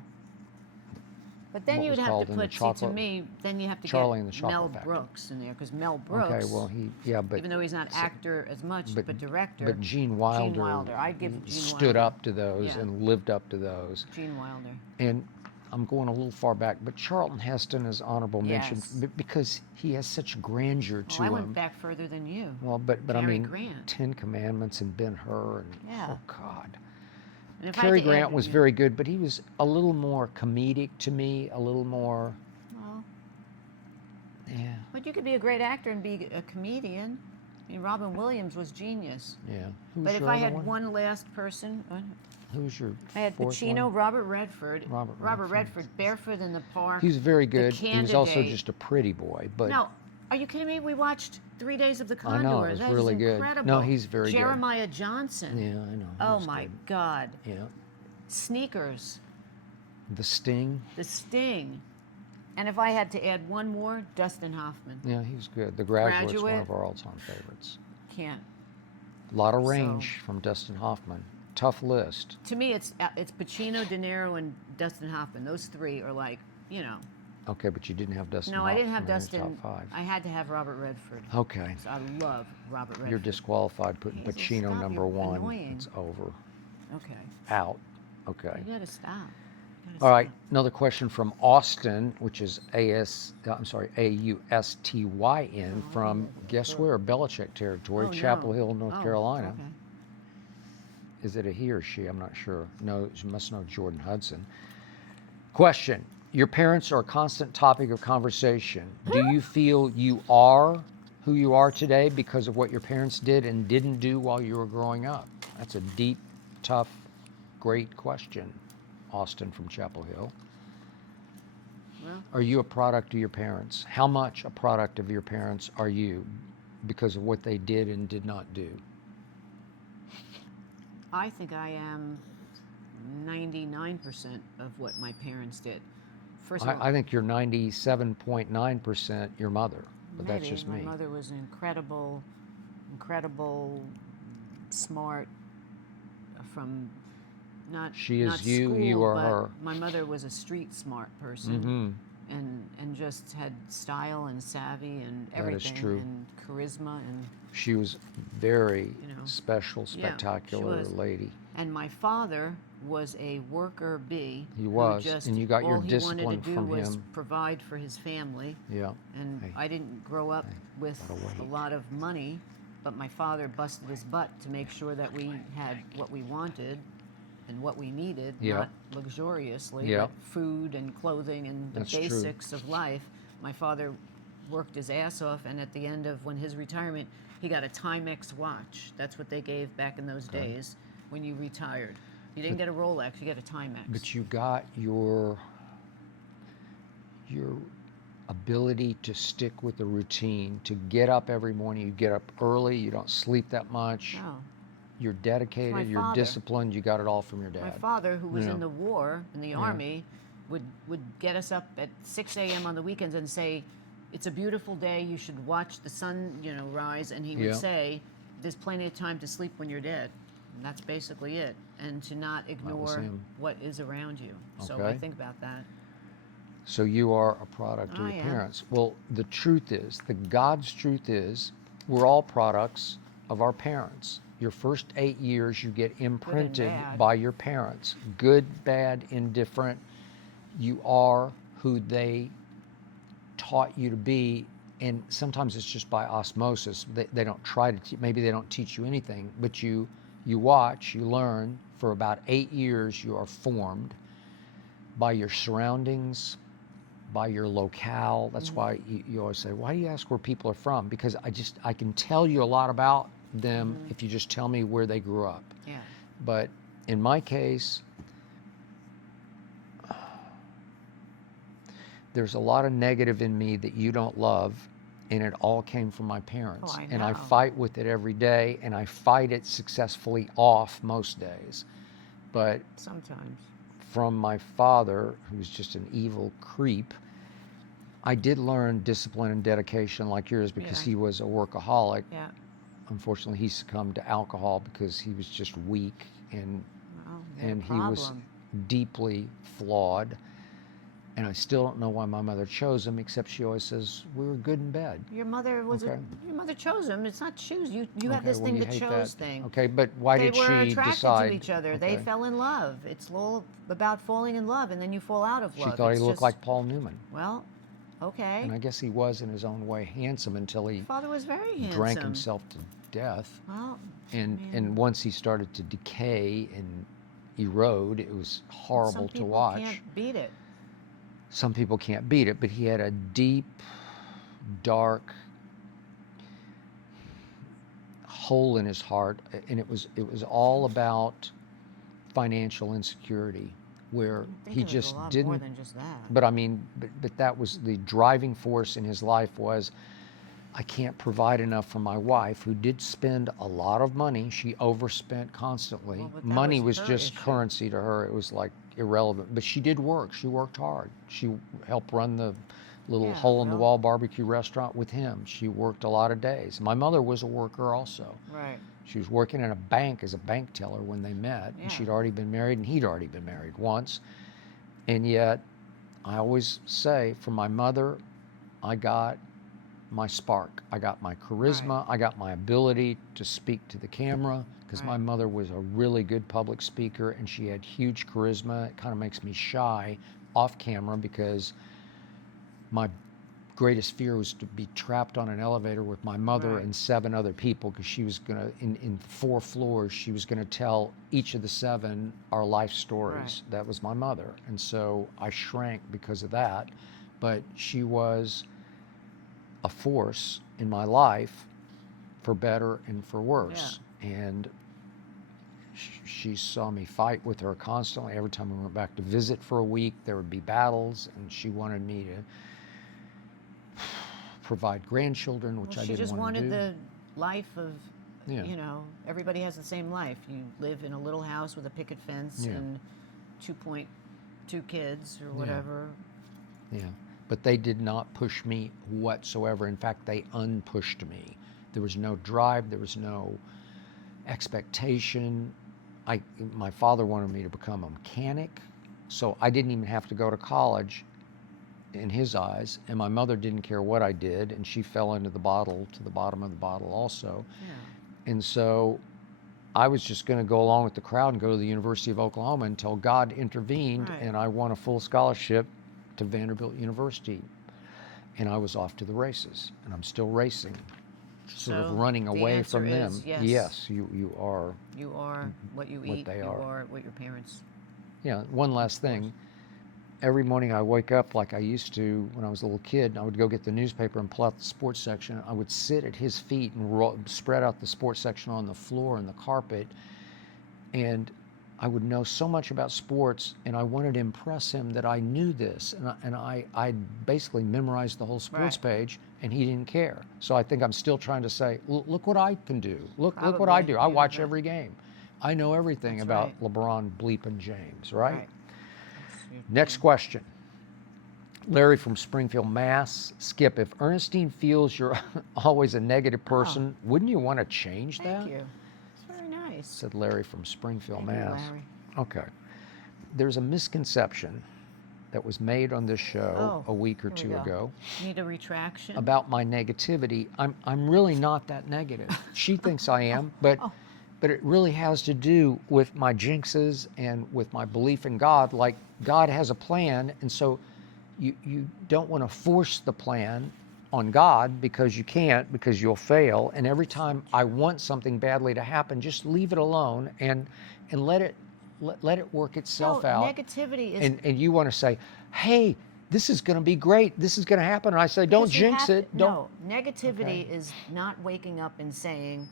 But then what you'd was have to called in the put, see, to chocolate- me, then you have to Charlie and the get Chocolate Mel Factory. Brooks in there, because Mel Brooks, Okay, well but even though he's not actor as much, but, director, But Gene Wilder, I'd give Gene stood Wilder. up to those Yeah. and lived up to those. Gene Wilder. And I'm going a little far back, but Charlton Heston is honorable mention Yes. because he has such grandeur to I him. went back further than you. Well, but I Cary mean, Grant. Ten Commandments and Ben-Hur and Yeah. oh God. And if I had Cary to Grant add- was very good, but he was a little more comedic to me, a little more. Well, But you could be a great actor and be a comedian. I mean, Robin Williams was genius. Yeah. Who's But if your I other had one last person, Who's your I had fourth Pacino, one? Robert Redford. Robert Redford, Barefoot in the Park. He was very good. The He was also Candidate. just a pretty boy, but No, are you kidding me? We watched 3 Days of the I Condor. know, it was That really is good. incredible. No, he's very good. Jeremiah Johnson. yeah, I know. He Oh was my good. God. Yeah. Sneakers. The Sting. The Sting. And if I had to add one more, Dustin Hoffman. Yeah, he was good. The Graduate's one Graduate. of our all-time favorites. Can't. A lot of range from Dustin Hoffman. Tough list. To me, it's Pacino, De Niro, and Dustin Hoffman. Those three are like, you know. Okay, but you didn't have Dustin No, Hoffman I didn't have in your Dustin. top five. I had to have Robert Redford. Okay. So I love Robert Redford. You're disqualified putting Hazel, Pacino stop, number you're one. annoying. It's over. Okay. Out. Okay. You gotta stop. All right. Another question from Austin, which is AUSTYN from guess where? Belichick territory, Oh, Chapel no. Hill, North Oh, Carolina. Okay. Is it a he or she? I'm not sure. No, you must know Jordan Hudson. Question. Your parents are a constant topic of conversation. Do you feel you are who you are today because of what your parents did and didn't do while you were growing up? That's a deep, tough, great question, Austin from Chapel Hill. Well, Are you a product of your parents? How much a product of your parents are you because of what they did and did not do? I think I am 99% of what my parents did. First of all, I think you're 97.9% your mother, but maybe that's just me. my mother was incredible, smart. From not She is not you, school, you are but her. My mother was a street smart person, Mm-hmm. and just had style and savvy and That is everything, true. and charisma and. She was very You know, special, yeah, she spectacular was. lady. And my father was a worker bee. He who was, just, and you got your all he discipline wanted to do from was him. provide for his family. Yeah. And Hey. I didn't grow up with gotta a wait. lot of money, but my father busted his butt to make sure that we had what we wanted and what we needed, Yeah. not luxuriously, Yeah. but food and clothing and the That's true. basics of life. My father worked his ass off, and at the end of when his retirement, he got a Timex watch. That's what they gave back in those days when you retired. You didn't get a Rolex, you got a Timex. But you got your ability to stick with the routine, to get up every morning. You get up early, you don't sleep that much. No. You're dedicated, you're father. disciplined, you got it all from your dad. My father, who was Yeah. in the war, in the army, would get us up at 6 a.m. on the weekends and say, "It's a beautiful day. You should watch the sun, rise." And he would Yeah. say, "There's plenty of time to sleep when you're dead." And that's basically it. And to not ignore him. what is around you. So Okay. I think about that. So you are a product of I your am. parents. Well, the truth is, the God's truth is, we're all products of our parents. Your first 8 years, you get imprinted bad. by your parents. Good, bad, indifferent. You are who they taught you to be, and sometimes it's just by osmosis. They don't try to, maybe they don't teach you anything, but you watch, you learn. For about 8 years, you are formed by your surroundings, by your locale. That's why you always say, why do you ask where people are from? Because I can tell you a lot about them if you just tell me where they grew up. Yeah. But in my case, there's a lot of negative in me that you don't love, and it all came from my parents. Oh, I And I know. fight with it every day, and I fight it successfully off most days. But Sometimes. from my father, who was just an evil creep, I did learn discipline and dedication like yours because Yeah. he was a workaholic. Yeah. Unfortunately, he succumbed to alcohol because he was just weak, and Well, you had a he was problem. deeply flawed. And I still don't know why my mother chose him, except she always says we were good in bed. Your mother was Okay. your mother chose him. It's not choose. You have Okay, this well, thing, you the hate chose that. thing. Okay, but why They did were she attracted decide? to each other. They Okay. fell in love. It's all about falling in love, and then you fall out of She love. thought It's he looked just- like Paul Newman. Well, okay. And I guess he was in his own way handsome until he Father was very handsome. drank himself to death. Well, And once he started to decay and erode, it was horrible some to people watch. can't beat it. Some people can't beat it, but he had a deep dark hole in his heart, and it was all about financial insecurity, where I think he it was just a lot didn't. more than just that. But I mean, but that was the driving force in his life was, I can't provide enough for my wife, who did spend a lot of money. She overspent constantly. Well, but that Money was was her just issue. currency to her. It was like irrelevant. But she did work. She worked hard. She helped run the little Yeah, hole in the well. wall barbecue restaurant with him. She worked a lot of days. My mother was a worker also. Right. She was working in a bank as a bank teller when they met, Yeah. and she'd already been married, and he'd already been married once. And yet, I always say, from my mother, I got my spark. I got my charisma. Right. I got my ability to speak to the camera, because my Right. mother was a really good public speaker, and she had huge charisma. It kind of makes me shy off camera, because my greatest fear was to be trapped on an elevator with my mother Right. and 7 other people, because she was going to, in 4 floors, she was going to tell each of the 7 our life stories. Right. That was my mother. And so I shrank because of that. But she was a force in my life, for better and for worse. And she saw me fight with her constantly. Every time we went back to visit for a week, there would be battles, and she wanted me to provide grandchildren, which Well, I she didn't just want to wanted do. the life of, Yeah. you know, everybody has the same life. You live in a little house with a picket fence Yeah. and 2.2 kids or whatever. Yeah, but they did not push me whatsoever. In fact, they unpushed me. There was no drive. There was no expectation. My father wanted me to become a mechanic, so I didn't even have to go to college in his eyes. And my mother didn't care what I did, and she fell into the bottle, to the bottom of the bottle also. Yeah. And so I was just going to go along with the crowd and go to the University of Oklahoma until God intervened, Right. and I won a full scholarship to Vanderbilt University. And I was off to the races, and I'm still racing, sort of So running the away answer from them. is yes. Yes, you are. You are what you What eat. they You are. are what your parents. Yeah, one last thing. Every morning I wake up like I used to when I was a little kid, and I would go get the newspaper and pull out the sports section. I would sit at his feet and spread out the sports section on the floor and the carpet, and I would know so much about sports, and I wanted to impress him that I knew this, and I basically memorized the whole sports Right. page, and he didn't care. So I think I'm still trying to say, look what I can do. Look what I Probably. do. I You watch have a- every game. I know everything That's about right. LeBron bleeping James, right? Right. That's Next question. Larry from Springfield, Mass. Skip, if Ernestine feels you're always a negative person, wouldn't you want to change that? Thank you. It's very nice. Said Larry from Springfield, Thank you, Mass. Larry. Okay. There's a misconception that was made on this show Oh, a week or here we 2 go. ago Need a retraction? about my negativity. I'm really not that negative. She thinks I am, but it really has to do with my jinxes and with my belief in God. Like, God has a plan, and so you don't want to force the plan on God, because you can't, because you'll fail. And every time I want something badly to happen, just leave it alone and let it work itself No, out. negativity is. And you want to say, hey, this is going to be great. This is going to happen. And I say, don't because you jinx have it. to- Don't. No, negativity Okay. is not waking up and saying,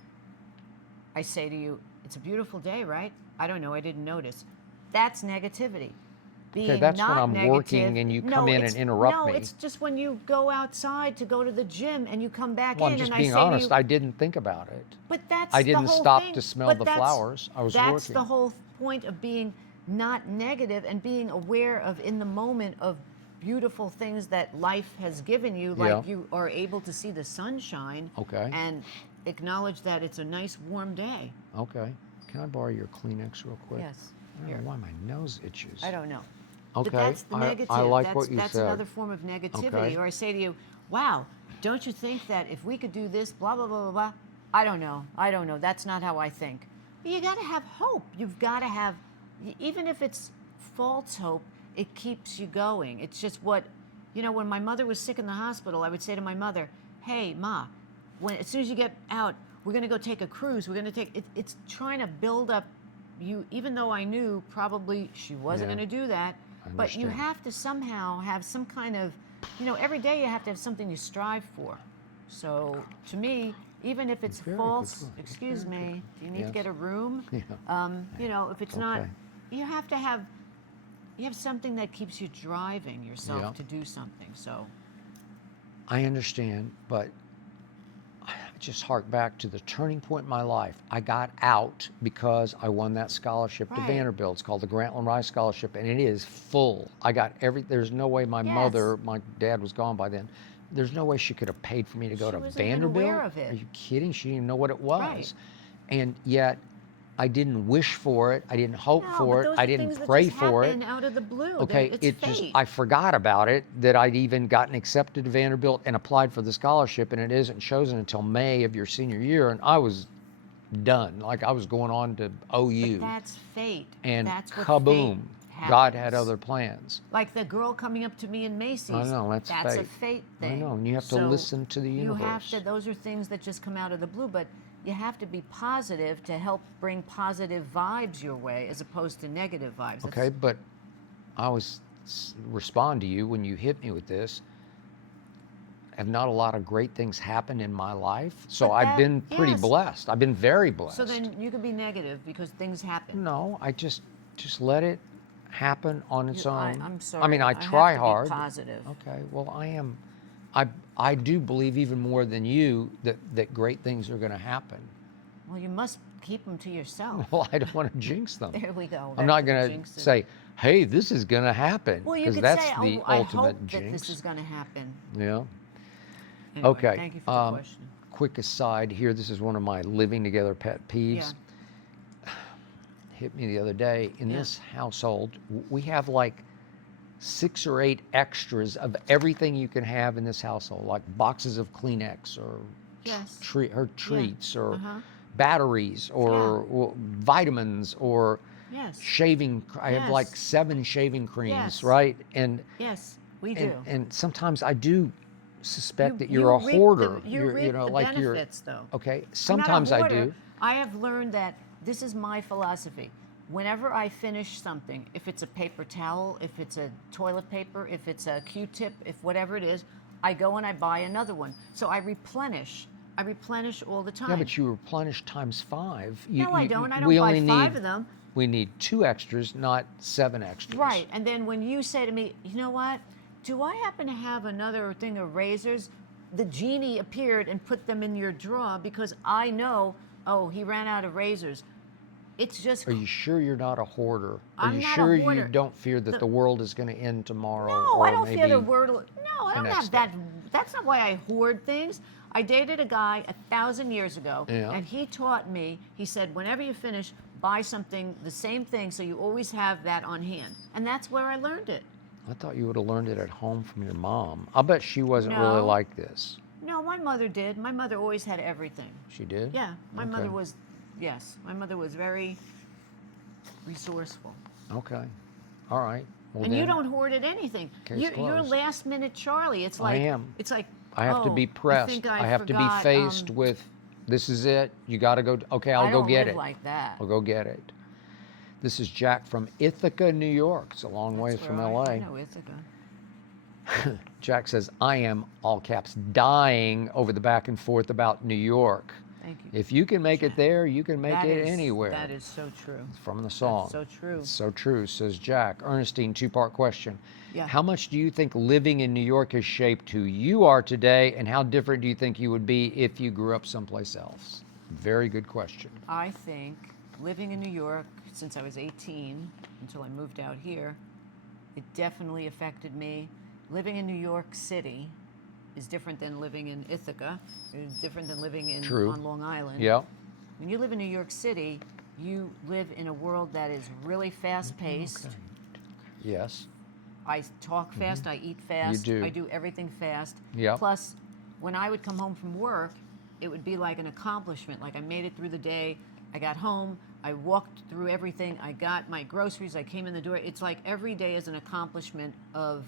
I say to you, it's a beautiful day, right? I don't know, I didn't notice. That's negativity. Being That's when not I'm negative, working and you come in and interrupt no, me. No, it's just when you go outside to go to the gym and you come back Well, in I'm just and being I say honest. to you, I didn't think about it. but that's I the didn't whole stop thing. to smell But the that's- flowers. I was That's working. the whole point of being not negative and being aware of, in the moment, of beautiful things that life has given you, like Yeah. you are able to see the sunshine Okay. and acknowledge that it's a nice warm day. Okay. Can I borrow your Kleenex real quick? Yes. I don't Here. know why my nose itches. I don't know. Okay. But that's the negative. I like that's what you that's said. another form of negativity. Okay. Or I say to you, wow, don't you think that if we could do this, blah, blah, blah, blah, blah. I don't know. That's not how I think. But you got to have hope. You've got to have, even if it's false hope, it keeps you going. It's just what, when my mother was sick in the hospital, I would say to my mother, hey, Ma, as soon as you get out, we're going to go take a cruise. We're going to take, it's trying to build up you, even though I knew probably she wasn't Yeah. going to do that. I But you understand. have to somehow have some kind of you know, every day you have to have something you strive for. So to me, even if it's Very good false, point. excuse Very me, do you need to Yes. get a room? Yeah. You know, if it's not, Okay. you have to have, you have something that keeps you driving yourself Yeah. to do something. So I understand, but I just hark back to the turning point in my life. I got out because I won that scholarship to Right. Vanderbilt. It's called the Grantland Rice Scholarship, and it is full. There's no way my Yes. mother, my dad was gone by then. There's no way she could have paid for me to go She to wasn't even Vanderbilt. aware of it. Are you kidding? She didn't even know what it was. Right. And yet, I didn't wish for it. I didn't hope no, for but it. those I are didn't things pray that just for it. happen out of the blue. Okay, It's it fate. just, I forgot about it, that I'd even gotten accepted to Vanderbilt and applied for the scholarship, and it isn't chosen until May of your senior year, and I was done. Like, I was going on to OU. But that's fate. And that's what kaboom, fate God had happens. other plans. Like the girl coming up to me in Macy's. I know, that's a fate. fate I thing. know, and you have to So listen to the You have universe. to, those are things that just come out of the blue, but you have to be positive to help bring positive vibes your way as opposed to negative vibes. Okay, but I respond to you when you hit me with this. Have not a lot of great things happened in my life? So But I've been pretty yes. blessed. I've been very blessed. So then you can be negative because things happen. No, I just let it happen on its own. I'm sorry. I mean, I have try to hard. Be positive. Okay, well, I do believe even more than you that great things are going to happen. Well, you must keep them to yourself. Well, I don't want to jinx them. There we go. I'm back not to the going to jinxes. say, hey, this is going to happen. Well, you Because could that's say, the oh, I ultimate hope jinx. that this is going to happen. Yeah. Anyway, Okay. Thank you for the question. Quick aside here. This is one of my living together pet peeves. Hit me the other day. In this household, we have like 6 or 8 extras of everything you can have in this household, like boxes of Kleenex or Yes. treats or Uh-huh. batteries or vitamins or Yes. shaving. I have like Yes. 7 shaving creams, Yes. right? And Yes, we do. and sometimes I do suspect that You you're a reap hoarder. You reap the like you're benefits, though. okay. I'm not a Sometimes I hoarder. do. I have learned that this is my philosophy. Whenever I finish something, if it's a paper towel, if it's a toilet paper, if it's a Q-tip, if whatever it is, I go and I buy another one. So I replenish. I replenish all the time. Yeah, but you replenish times 5. No, I don't. I don't we buy only 5 need, of them. We need 2 extras, not 7 extras. Right. And then when you say to me, you know what? Do I happen to have another thing of razors? The genie appeared and put them in your drawer because I know, oh, he ran out of razors. It's just. Are you sure you're not a hoarder? Are I'm you not a sure you hoarder. don't fear that the world is going to end tomorrow? No, or I don't maybe fear the word. No, I don't next have that. That's not why I hoard things. I dated a guy 1,000 years ago, Yeah. and he taught me. He said, whenever you finish, buy something, the same thing, so you always have that on hand. And that's where I learned it. I thought you would have learned it at home from your mom. I'll bet she wasn't really No. like this. No, my mother did. My mother always had everything. She did? Yeah, my Okay. mother was. Yes, my mother was very resourceful. Okay. All right. Well, And you then don't hoard at anything. Case You're closed. last minute Charlie. It's I like am. It's like I have to be pressed. I think I have to be forgot, faced with, this is it. You got to go. Okay, I'll I go don't get live it. like that. I'll go get it. This is Jack from Ithaca, New York. It's a long ways That's from where LA. I know Ithaca. Jack says, I am, all caps, dying over the back and forth about New York. Thank you. If you can make it Jack. there, you can make That it is- anywhere. That is so true. From the song. so true. It's so true, says Jack. Ernestine, 2-part question. Yeah. How much do you think living in New York has shaped who you are today, and how different do you think you would be if you grew up someplace else? Very good question. I think living in New York since I was 18 until I moved out here, it definitely affected me. Living in New York City is different than living in Ithaca. It's different than living on Long Island. Yeah. When you live in New York City, you live in a world that is really fast-paced. Okay. Yes. I talk fast, I eat fast, do. I do everything fast. Yep. Plus, when I would come home from work, it would be like an accomplishment. Like I made it through the day, I got home, I walked through everything, I got my groceries, I came in the door. It's like every day is an accomplishment of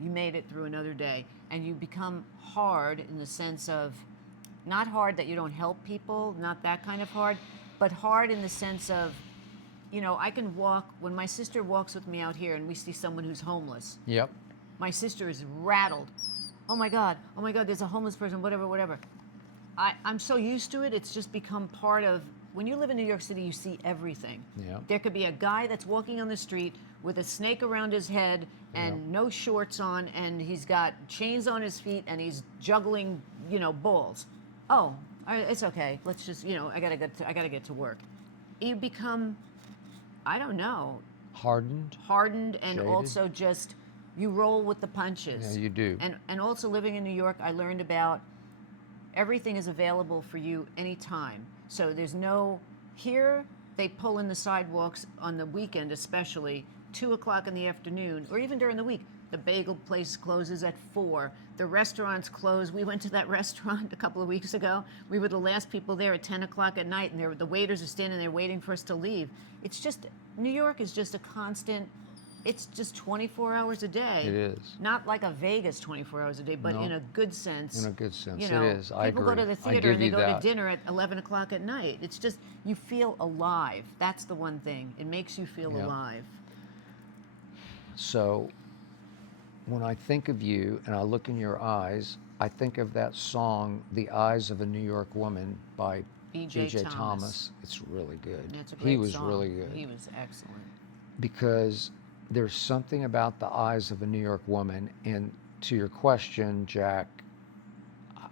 you made it through another day. And you become hard in the sense of, not hard that you don't help people, not that kind of hard, but hard in the sense of, you know, I can walk, when my sister walks with me out here and we see someone who's homeless, Yep. my sister is rattled. Oh my God, there's a homeless person, whatever. I'm so used to it, it's just become part of, when you live in New York City, you see everything. Yeah. There could be a guy that's walking on the street with a snake around his head and no shorts on, and he's got chains on his feet, and he's juggling, balls. Oh, it's okay. Let's just, I gotta get to work. You become, I don't know, Hardened. and Jaded. also just you roll with the punches. Yeah, you do. And also living in New York, I learned about everything is available for you anytime. So there's no, here they pull in the sidewalks on the weekend, especially 2 o'clock in the afternoon, or even during the week. The bagel place closes at 4. The restaurants close. We went to that restaurant a couple of weeks ago. We were the last people there at 10 o'clock at night, and the waiters are standing there waiting for us to leave. It's just, New York is just a constant, it's just 24 hours a day. It is. Not like a Vegas 24 hours a day, but No. in a good sense. In a good sense, You know, it is. I people agree. go to the I theater give and they you go that. to dinner at 11 o'clock at night. It's just, you feel alive. That's the one thing. It makes you feel Yeah. alive. So when I think of you and I look in your eyes, I think of that song, The Eyes of a New York Woman by B.J. B.J. Thomas. It's really good. That's a great He was song. really good. He was excellent. Because there's something about the eyes of a New York woman, and to your question, Jack,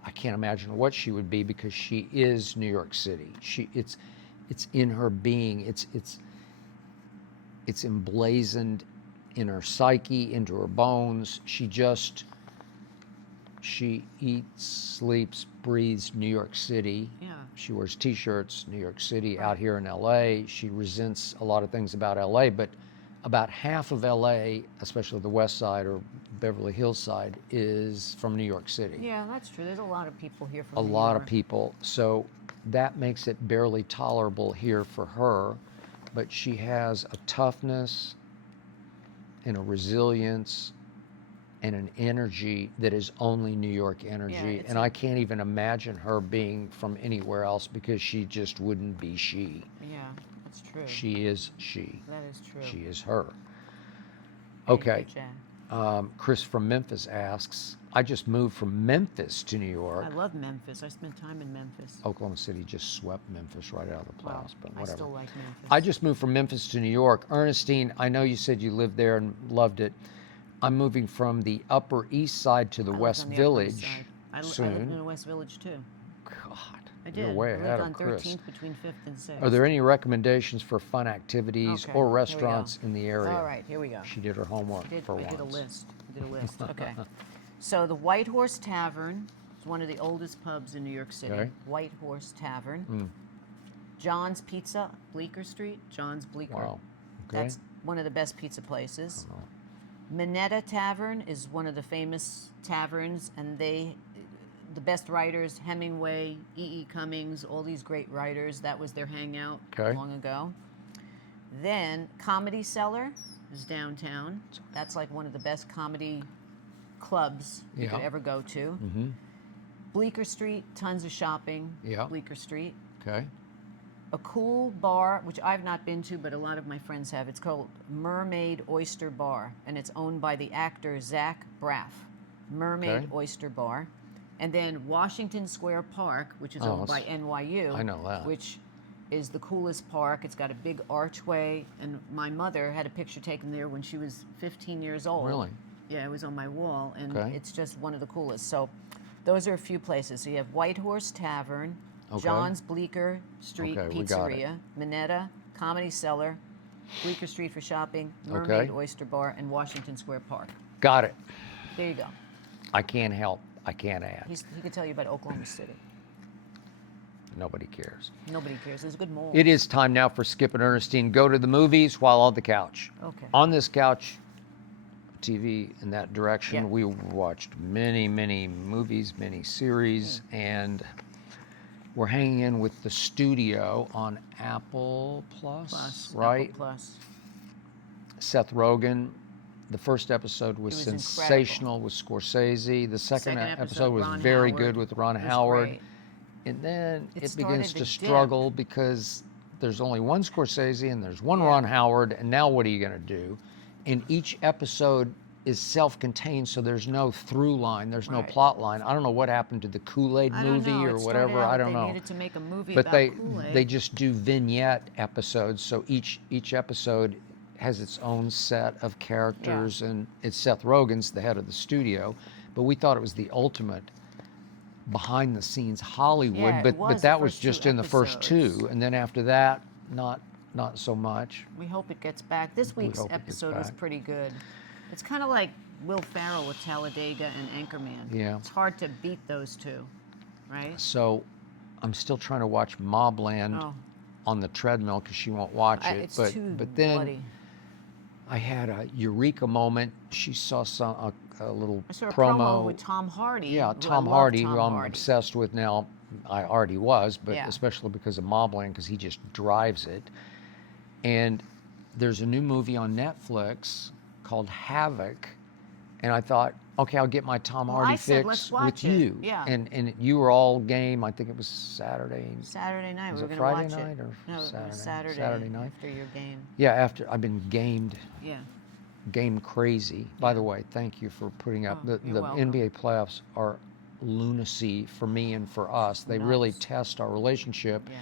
I can't imagine what she would be because she is New York City. It's in her being. It's emblazoned in her psyche, into her bones. She eats, sleeps, breathes New York City. Yeah. She wears T-shirts, New York City. Out here in L.A., she resents a lot of things about L.A., but about half of L.A., especially the West Side or Beverly Hills side, is from New York City. Yeah, that's true. There's a lot of people here from A New lot York. of people. So that makes it barely tolerable here for her, but she has a toughness and a resilience and an energy that is only New York energy. it's And a- I can't even imagine her being from anywhere else because she just wouldn't be she. Yeah, that's true. She is she. That is true. She is her. Thank you, Okay. Jack. Chris from Memphis asks, I just moved from Memphis to New York. I love Memphis. I spent time in Memphis. Oklahoma City just swept Memphis right out of the Wow, playoffs, but I whatever. still like Memphis. I just moved from Memphis to New York. Ernestine, I know you said you lived there and loved it. I'm moving from the Upper East Side to the I lived West on the Upper East Village Side. I lived soon. in the West Village too. God, I did. you're way I ahead lived of on Chris. 13th between 5th and 6th. Are there any recommendations for fun activities Okay, or here we restaurants go. in the area? All right, here we go. She did her homework I did a once. list. Okay. So the White Horse Tavern is one of the oldest pubs in New York City. Okay. White Horse Tavern. John's Pizza, Bleecker Street. John's Bleecker. Wow. Okay. That's one of the best pizza places. Oh. Minetta Tavern is one of the famous taverns, and the best writers, Hemingway, E.E. Cummings, all these great writers, that was their hangout Okay. long ago. Then Comedy Cellar is downtown. That's like one of the best comedy clubs you could Yeah. ever go to. Mm-hmm. Bleecker Street, tons of shopping. Yeah. Bleecker Street. Okay. A cool bar, which I've not been to, but a lot of my friends have. It's called Mermaid Oyster Bar, and it's owned by the actor Zach Braff. Mermaid Okay. Oyster Bar. And then Washington Square Park, which is Oh, owned by that's- NYU. I know that. Which is the coolest park. It's got a big archway, and my mother had a picture taken there when she was 15 years old. Really? Yeah, it was on my wall, and Okay. it's just one of the coolest. So those are a few places. So you have White Horse Tavern, Okay. John's Bleecker Street Okay, we got it. Pizzeria, Minetta, Comedy Cellar, Bleecker Street for shopping, Mermaid Okay. Oyster Bar, and Washington Square Park. Got it. There you go. I can't help. I can't add. He could tell you about Oklahoma City. Nobody cares. Nobody cares. There's a good mall. It is time now for Skip and Ernestine. Go to the movies while on the couch. Okay. On this couch, TV in that direction, Yeah. we watched many, many movies, many series, and we're hanging in with the studio on Apple Plus, right? Apple Plus. Seth Rogen. The first episode was It was sensational with Scorsese. The second episode was Ron very Howard. good with Ron It was Howard. great. And then It it begins started to to dip. struggle because there's only one Scorsese and there's one Ron Howard, and now what are you going to do? And each episode is self-contained, so there's no through line, there's no Right. plot line. I don't know what happened to the Kool-Aid I don't movie know. or It started whatever. out I don't they know. needed to make a movie But about they Kool-Aid. just do vignette episodes, so each episode has its own set of characters, and it's Seth Rogen's the head of the studio. But we thought it was the ultimate behind the scenes Hollywood, Yeah, it but was the that was first just two in the first episodes. two, and then after that, not so much. We hope it gets back. This week's hope it gets episode was back. pretty good. It's kind of like Will Ferrell with Talladega and Anchorman. Yeah. It's hard to beat those two, right? So I'm still trying to watch Mobland Oh. on the treadmill because she won't watch it. It's but too then bloody. I had a eureka moment. She saw a little I saw a promo. promo with Tom Hardy. Yeah, who I Tom love Hardy, Tom who I'm Hardy. obsessed with now. I already was, but Yeah. especially because of Mobland, because he just drives it. And there's a new movie on Netflix called Havoc, and I thought, okay, I'll get my Tom Well, Hardy I said, fix let's watch with it. you. Yeah. And you were all game. I think it was Saturday. Saturday night. Was we were it going to Friday watch night it. or No, it Saturday? was Saturday. Saturday night? After your game. Yeah, after I've been gamed. Yeah. Game crazy. By the way, thank you for putting up. Oh, The you're welcome. NBA playoffs are lunacy for me and for us. They really Nuts. test our relationship, Yeah.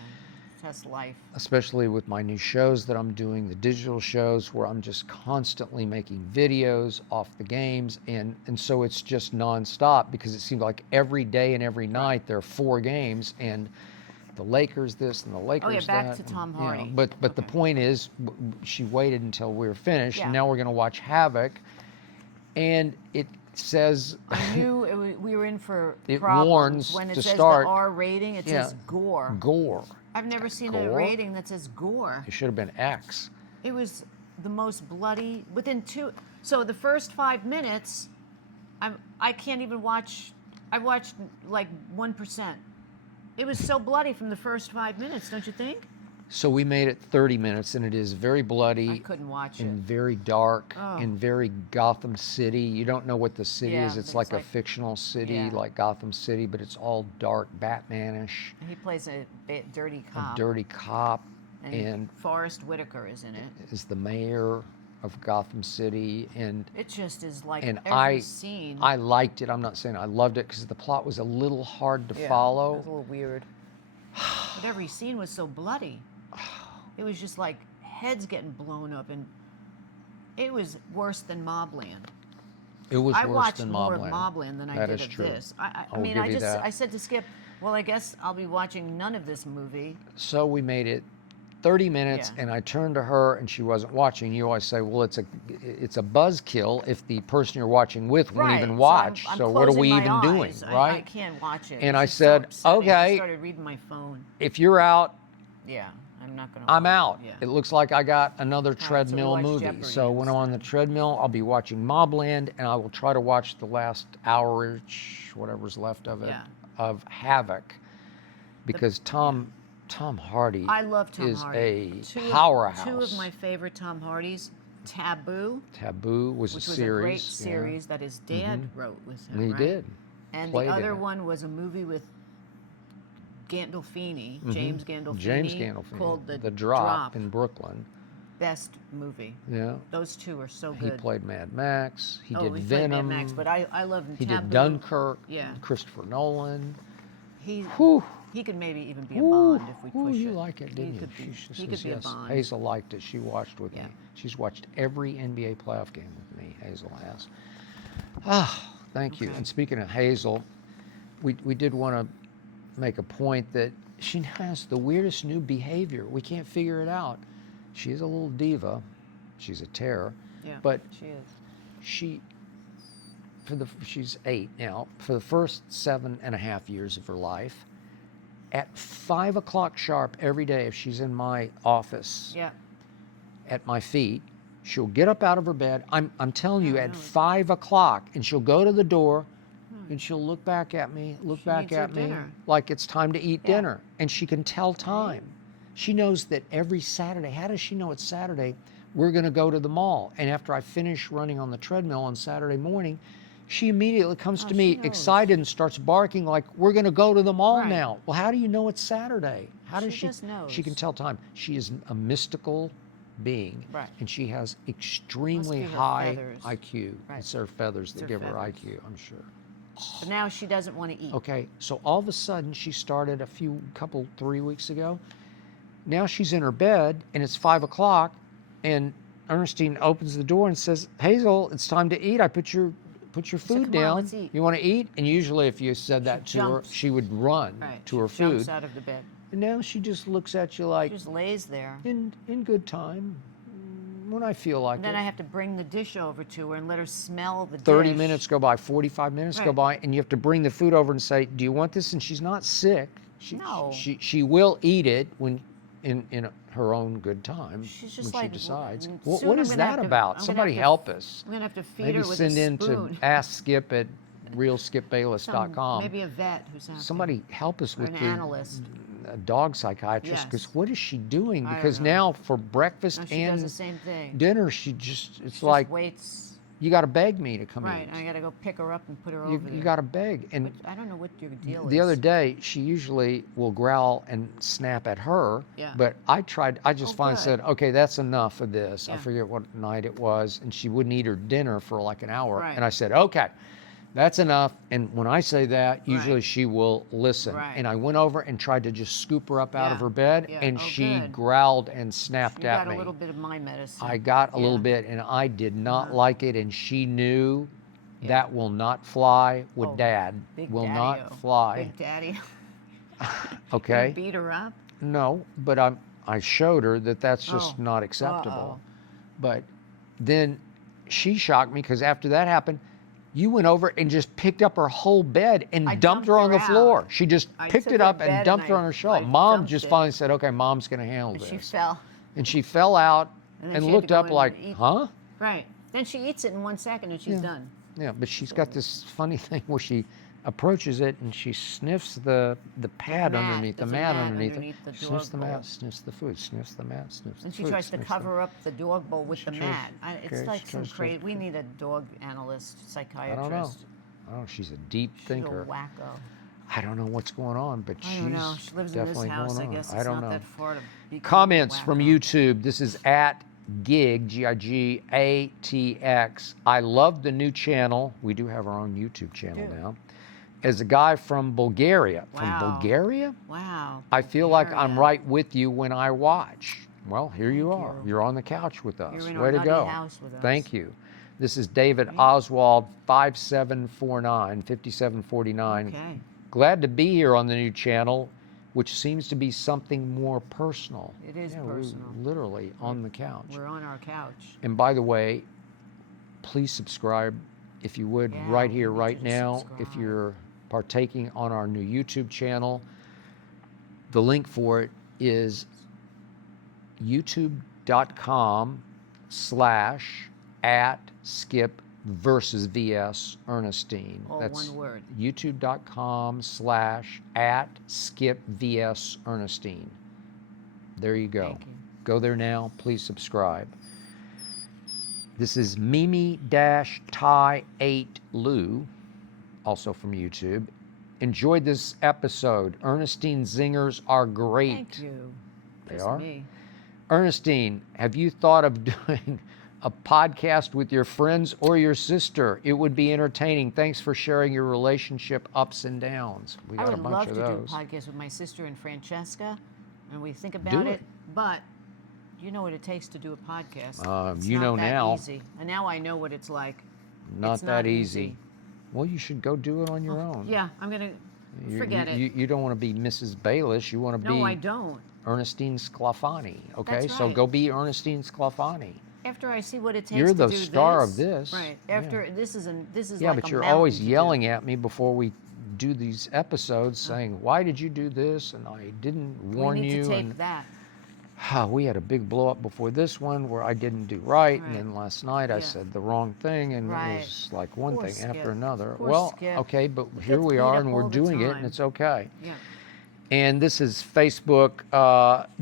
Test life. especially with my new shows that I'm doing, the digital shows where I'm just constantly making videos off the games. And so it's just nonstop because it seems like every day and every night there are 4 games, and the Lakers this and the Lakers back that. to and, Tom you know, Hardy. but the Okay. point is, she waited until we were finished, Yeah. and now we're going to watch Havoc. And it says, I knew we were in for It problems warns when it to says start- the R rating. It Yeah. says gore. gore. I've never seen a Gore? rating that says gore. It should have been X. It was the most bloody within 2. So the first 5 minutes, I can't even watch. I watched like 1%. It was so bloody from the first 5 minutes, don't you think? So we made it 30 minutes, and it is very bloody. I couldn't watch and it. very dark Oh. and very Gotham City. You don't know what the city Yeah, is. It's it's like a like- fictional city, yeah. like Gotham City, but it's all dark, Batmanish, He plays a dirty a cop. dirty cop, and and Forrest Whitaker is in it. is the mayor of Gotham City. And It just is like and every scene. I liked it. I'm not saying I loved it because the plot was a little hard to Yeah, follow. It was a little weird. But every scene was so bloody. It was just like heads getting blown up, and it was worse than Mobland. It was I worse watched than more Mobland. of Mobland than I That did is of true. this. I I'll mean, give I you just that. I said to Skip, well, I guess I'll be watching none of this movie. So we made it 30 minutes, Yeah. and I turned to her, and she wasn't watching. You always say, well, it's a buzzkill if the person you're watching with won't Right. even watch. I'm So what are closing we my even doing, eyes. right? I can't watch it. And It's I just so said, upsetting. I okay. started reading my phone. If you're out, Yeah, I'm not gonna. I'm watch out. It. Yeah. It looks like I got another so treadmill watch movie. Jeopardy So when I'm on the treadmill, I'll be watching Mobland, and I will try to watch the last hour, whatever's left of it, Yeah. of Havoc, because Tom Hardy I love Tom is Hardy. a powerhouse. Two of my favorite Tom Hardys, Taboo, Taboo was which a was series. a great yeah. series that his dad wrote with him. He right? did. And Played the in other it. one was a movie with Gandolfini, James Gandolfini, James Gandolfini. called The Drop in Brooklyn. Best movie. Yeah. Those two are so He good. played Mad Max. He did he played Venom. Mad Max, but I love he Taboo. did Dunkirk. Yeah. Christopher Nolan. He Whew. he could maybe even be a Ooh, Bond if we ooh, push you it. like it, didn't he you? Could be, She he could says be a yes. Bond. Hazel liked it. She watched with Yeah. me. She's watched every NBA playoff game with me. Hazel has. Ah, thank you. Okay. And speaking of Hazel, we did want to make a point that she has the weirdest new behavior. We can't figure it out. She is a little diva. She's a terror. Yeah, But she is. she's 8 now. For the first 7.5 years of her life, at 5 o'clock sharp every day, if she's in my office Yeah. at my feet, she'll get up out of her bed. I'm telling you, Oh, at no. 5 o'clock, and she'll go to the door, and she'll look back at me, She needs her dinner. like it's time to eat Yeah. dinner, and she can tell time. She knows that every Saturday. How does she know it's Saturday? We're going to go to the mall, and after I finish running on the treadmill on Saturday morning, she immediately comes to Oh, me she knows. excited and starts barking like, we're going to go to the mall Right. now. Well, how do you know it's Saturday? How does She she? just knows. She can tell time. She is a mystical being. Right. And she has extremely Must be her high feathers. IQ. Right. It's her feathers that her give her feathers. IQ, I'm sure. But now she doesn't want to eat. Okay, so all of a sudden she started 3 weeks ago. Now she's in her bed and it's 5 o'clock, and Ernestine opens the door and says, "Hazel, it's time to eat. I put your food "Come on, down. let's eat." You want to eat?" And usually, if you said that to her, jumps. she would run Right. to she her jumps food. out of the bed. And now she just looks at you like, She just lays there. in good time, when I feel like And then it. I have to bring the dish over to her and let her smell the 30 dish. minutes go by, 45 minutes go Right. by, and you have to bring the food over and say, "Do you want this?" And she's not sick. No. She will eat it when in her own good time. She's just when like, she decides. soon What I'm is gonna that have to- about? I'm gonna Somebody have to- help us. I'm gonna have to feed Maybe her with send a in spoon. to Ask Skip at realskipbayless.com. Maybe a vet who's out Somebody help us or with an the analyst. dog psychiatrist, Yes. because what is she doing? I don't Because know. now for breakfast No, she does and the same thing. dinner, it's Just like, waits. you got to beg me to come Right, eat. I gotta go pick her up and put her You, over there. you got to beg. And But I don't know what your deal is. the other day, she usually will growl and snap at her. Yeah. But I just Oh, finally good. said, "Okay, that's enough of this." I Yeah. forget what night it was. And she wouldn't eat her dinner for like an hour. Right. And I said, "Okay, that's enough." And when I say that, usually Right. she will listen. Right. And I went over and tried to just scoop her up out of Yeah. her bed. Yeah. And Oh, she good. growled and snapped You at got me. a little bit of my medicine. I got a little Yeah. bit, and I did not Uh-huh. like it, and she knew Yeah. that will not fly with Oh, Dad. Big Will Daddy-o. not fly. Big Daddy. Okay? Beat her up. No, but I showed her that that's just Oh. not acceptable. Uh-oh. But then she shocked me, because after that happened, you went over and just picked up her whole bed and I dumped her dumped on the her floor. out. She just I picked took it her up bed and and dumped her I- on her shoulder. I Mom dumped just it. finally said, "Okay, Mom's going to handle And this." she fell. And she fell out And then and she had to looked go up in like, and eat. "Huh?" Right. Then she eats it in 1 second and she's done. Yeah, but she's got this funny thing where she approaches it and she sniffs the pad mat. underneath, the There's a mat mat underneath underneath it. the Sniffs the dog bowl. mat, sniffs the food, sniffs the mat, sniffs the And she food. tries to sniffs cover up the dog bowl with the tries- mat. It's okay, like she some tries to- crazy. We need a dog analyst, I psychiatrist. don't know. She's a deep She's thinker. a wacko. I don't know what's going on, but I don't know. she's She lives in this definitely house. going I on. guess I it's don't not know. that far to be Comments from wacko. YouTube. This is at Gig, GIGATX. I love the new channel. We do have our own YouTube channel do. now. As a guy from Bulgaria. Wow. From Bulgaria? Wow. I feel like I'm Bulgaria. right with you when I watch. Well, here you Thank are. you. You're on the couch with us. You're in Way our to nutty go. house with us. Thank you. This is David Oswald, 5749, 5749. Okay. Glad to be here on the new channel, which seems to be something more personal. It is We're personal. literally on the couch. We're on our couch. And by the way, please subscribe if you would, Yeah, right we here, need right you to now. If subscribe. you're partaking on our new YouTube channel, the link for it is youtube.com/@skip versus Ernestine. All That's one word. youtube.com/@skip Ernestine. There you go. Thank you. Go there now. Please subscribe. This is Mimi-Tie8Lou, also from YouTube. Enjoyed this episode. Ernestine zingers are great. Thank you. They Just are? Me. Ernestine, have you thought of doing a podcast with your friends or your sister? It would be entertaining. Thanks for sharing your relationship ups and downs. We I got a would bunch love of to do a those. podcast with my sister and Francesca, and we think Do about it. it. But you know what it takes to do a podcast. It's you not know that now. Easy. And now I know what it's like. Not It's that not easy. easy. Well, you should go do it on your own. Yeah, I'm gonna forget it. You don't want to be Mrs. Bayless. You want to No, be I don't. Ernestine Sclafani. Okay, That's so right. go be Ernestine Sclafani. After I see what it takes You're to the do star this, of this. right? Yeah. After this is Yeah, like but a you're mountain always to do. yelling at me before we do these episodes, saying, "Why did you do this?" And I didn't warn We need you. to tape and that. we had a big blow up before this one where I didn't do right, and Right. then last night I Yeah. said the wrong thing, and Right. it was like one Poor thing Skip. after another. Poor Well, Skip. okay, but He here gets we beat are, up and we're all the doing it, and time. it's okay. Yeah. And this is Facebook,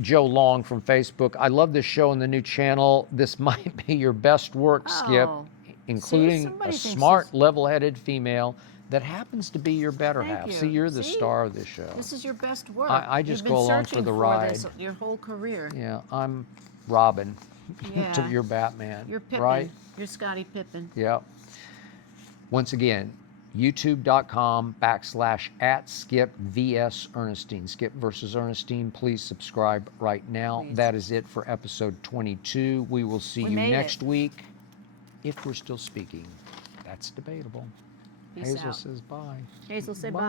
Joe Long from Facebook. I love this show and the new channel. This might be your best work, Skip, Oh. including somebody a thinks smart, this- level-headed female that happens to be your better Thank half. you. See, you're the See? star of this show. This is your best work. I just You've been go along for searching the this ride. your whole career. Yeah, I'm Robin. Yeah. to your Batman. You're Pippin. Right? You're Scottie Pippen. Yep. Once again, youtube.com/@SkipVS Ernestine. Skip versus Ernestine. Please subscribe right now. Please. That is it for episode 22. We will see We you made next it. week if we're still speaking. That's debatable. Peace Hazel out. says bye. Hazel, say bye.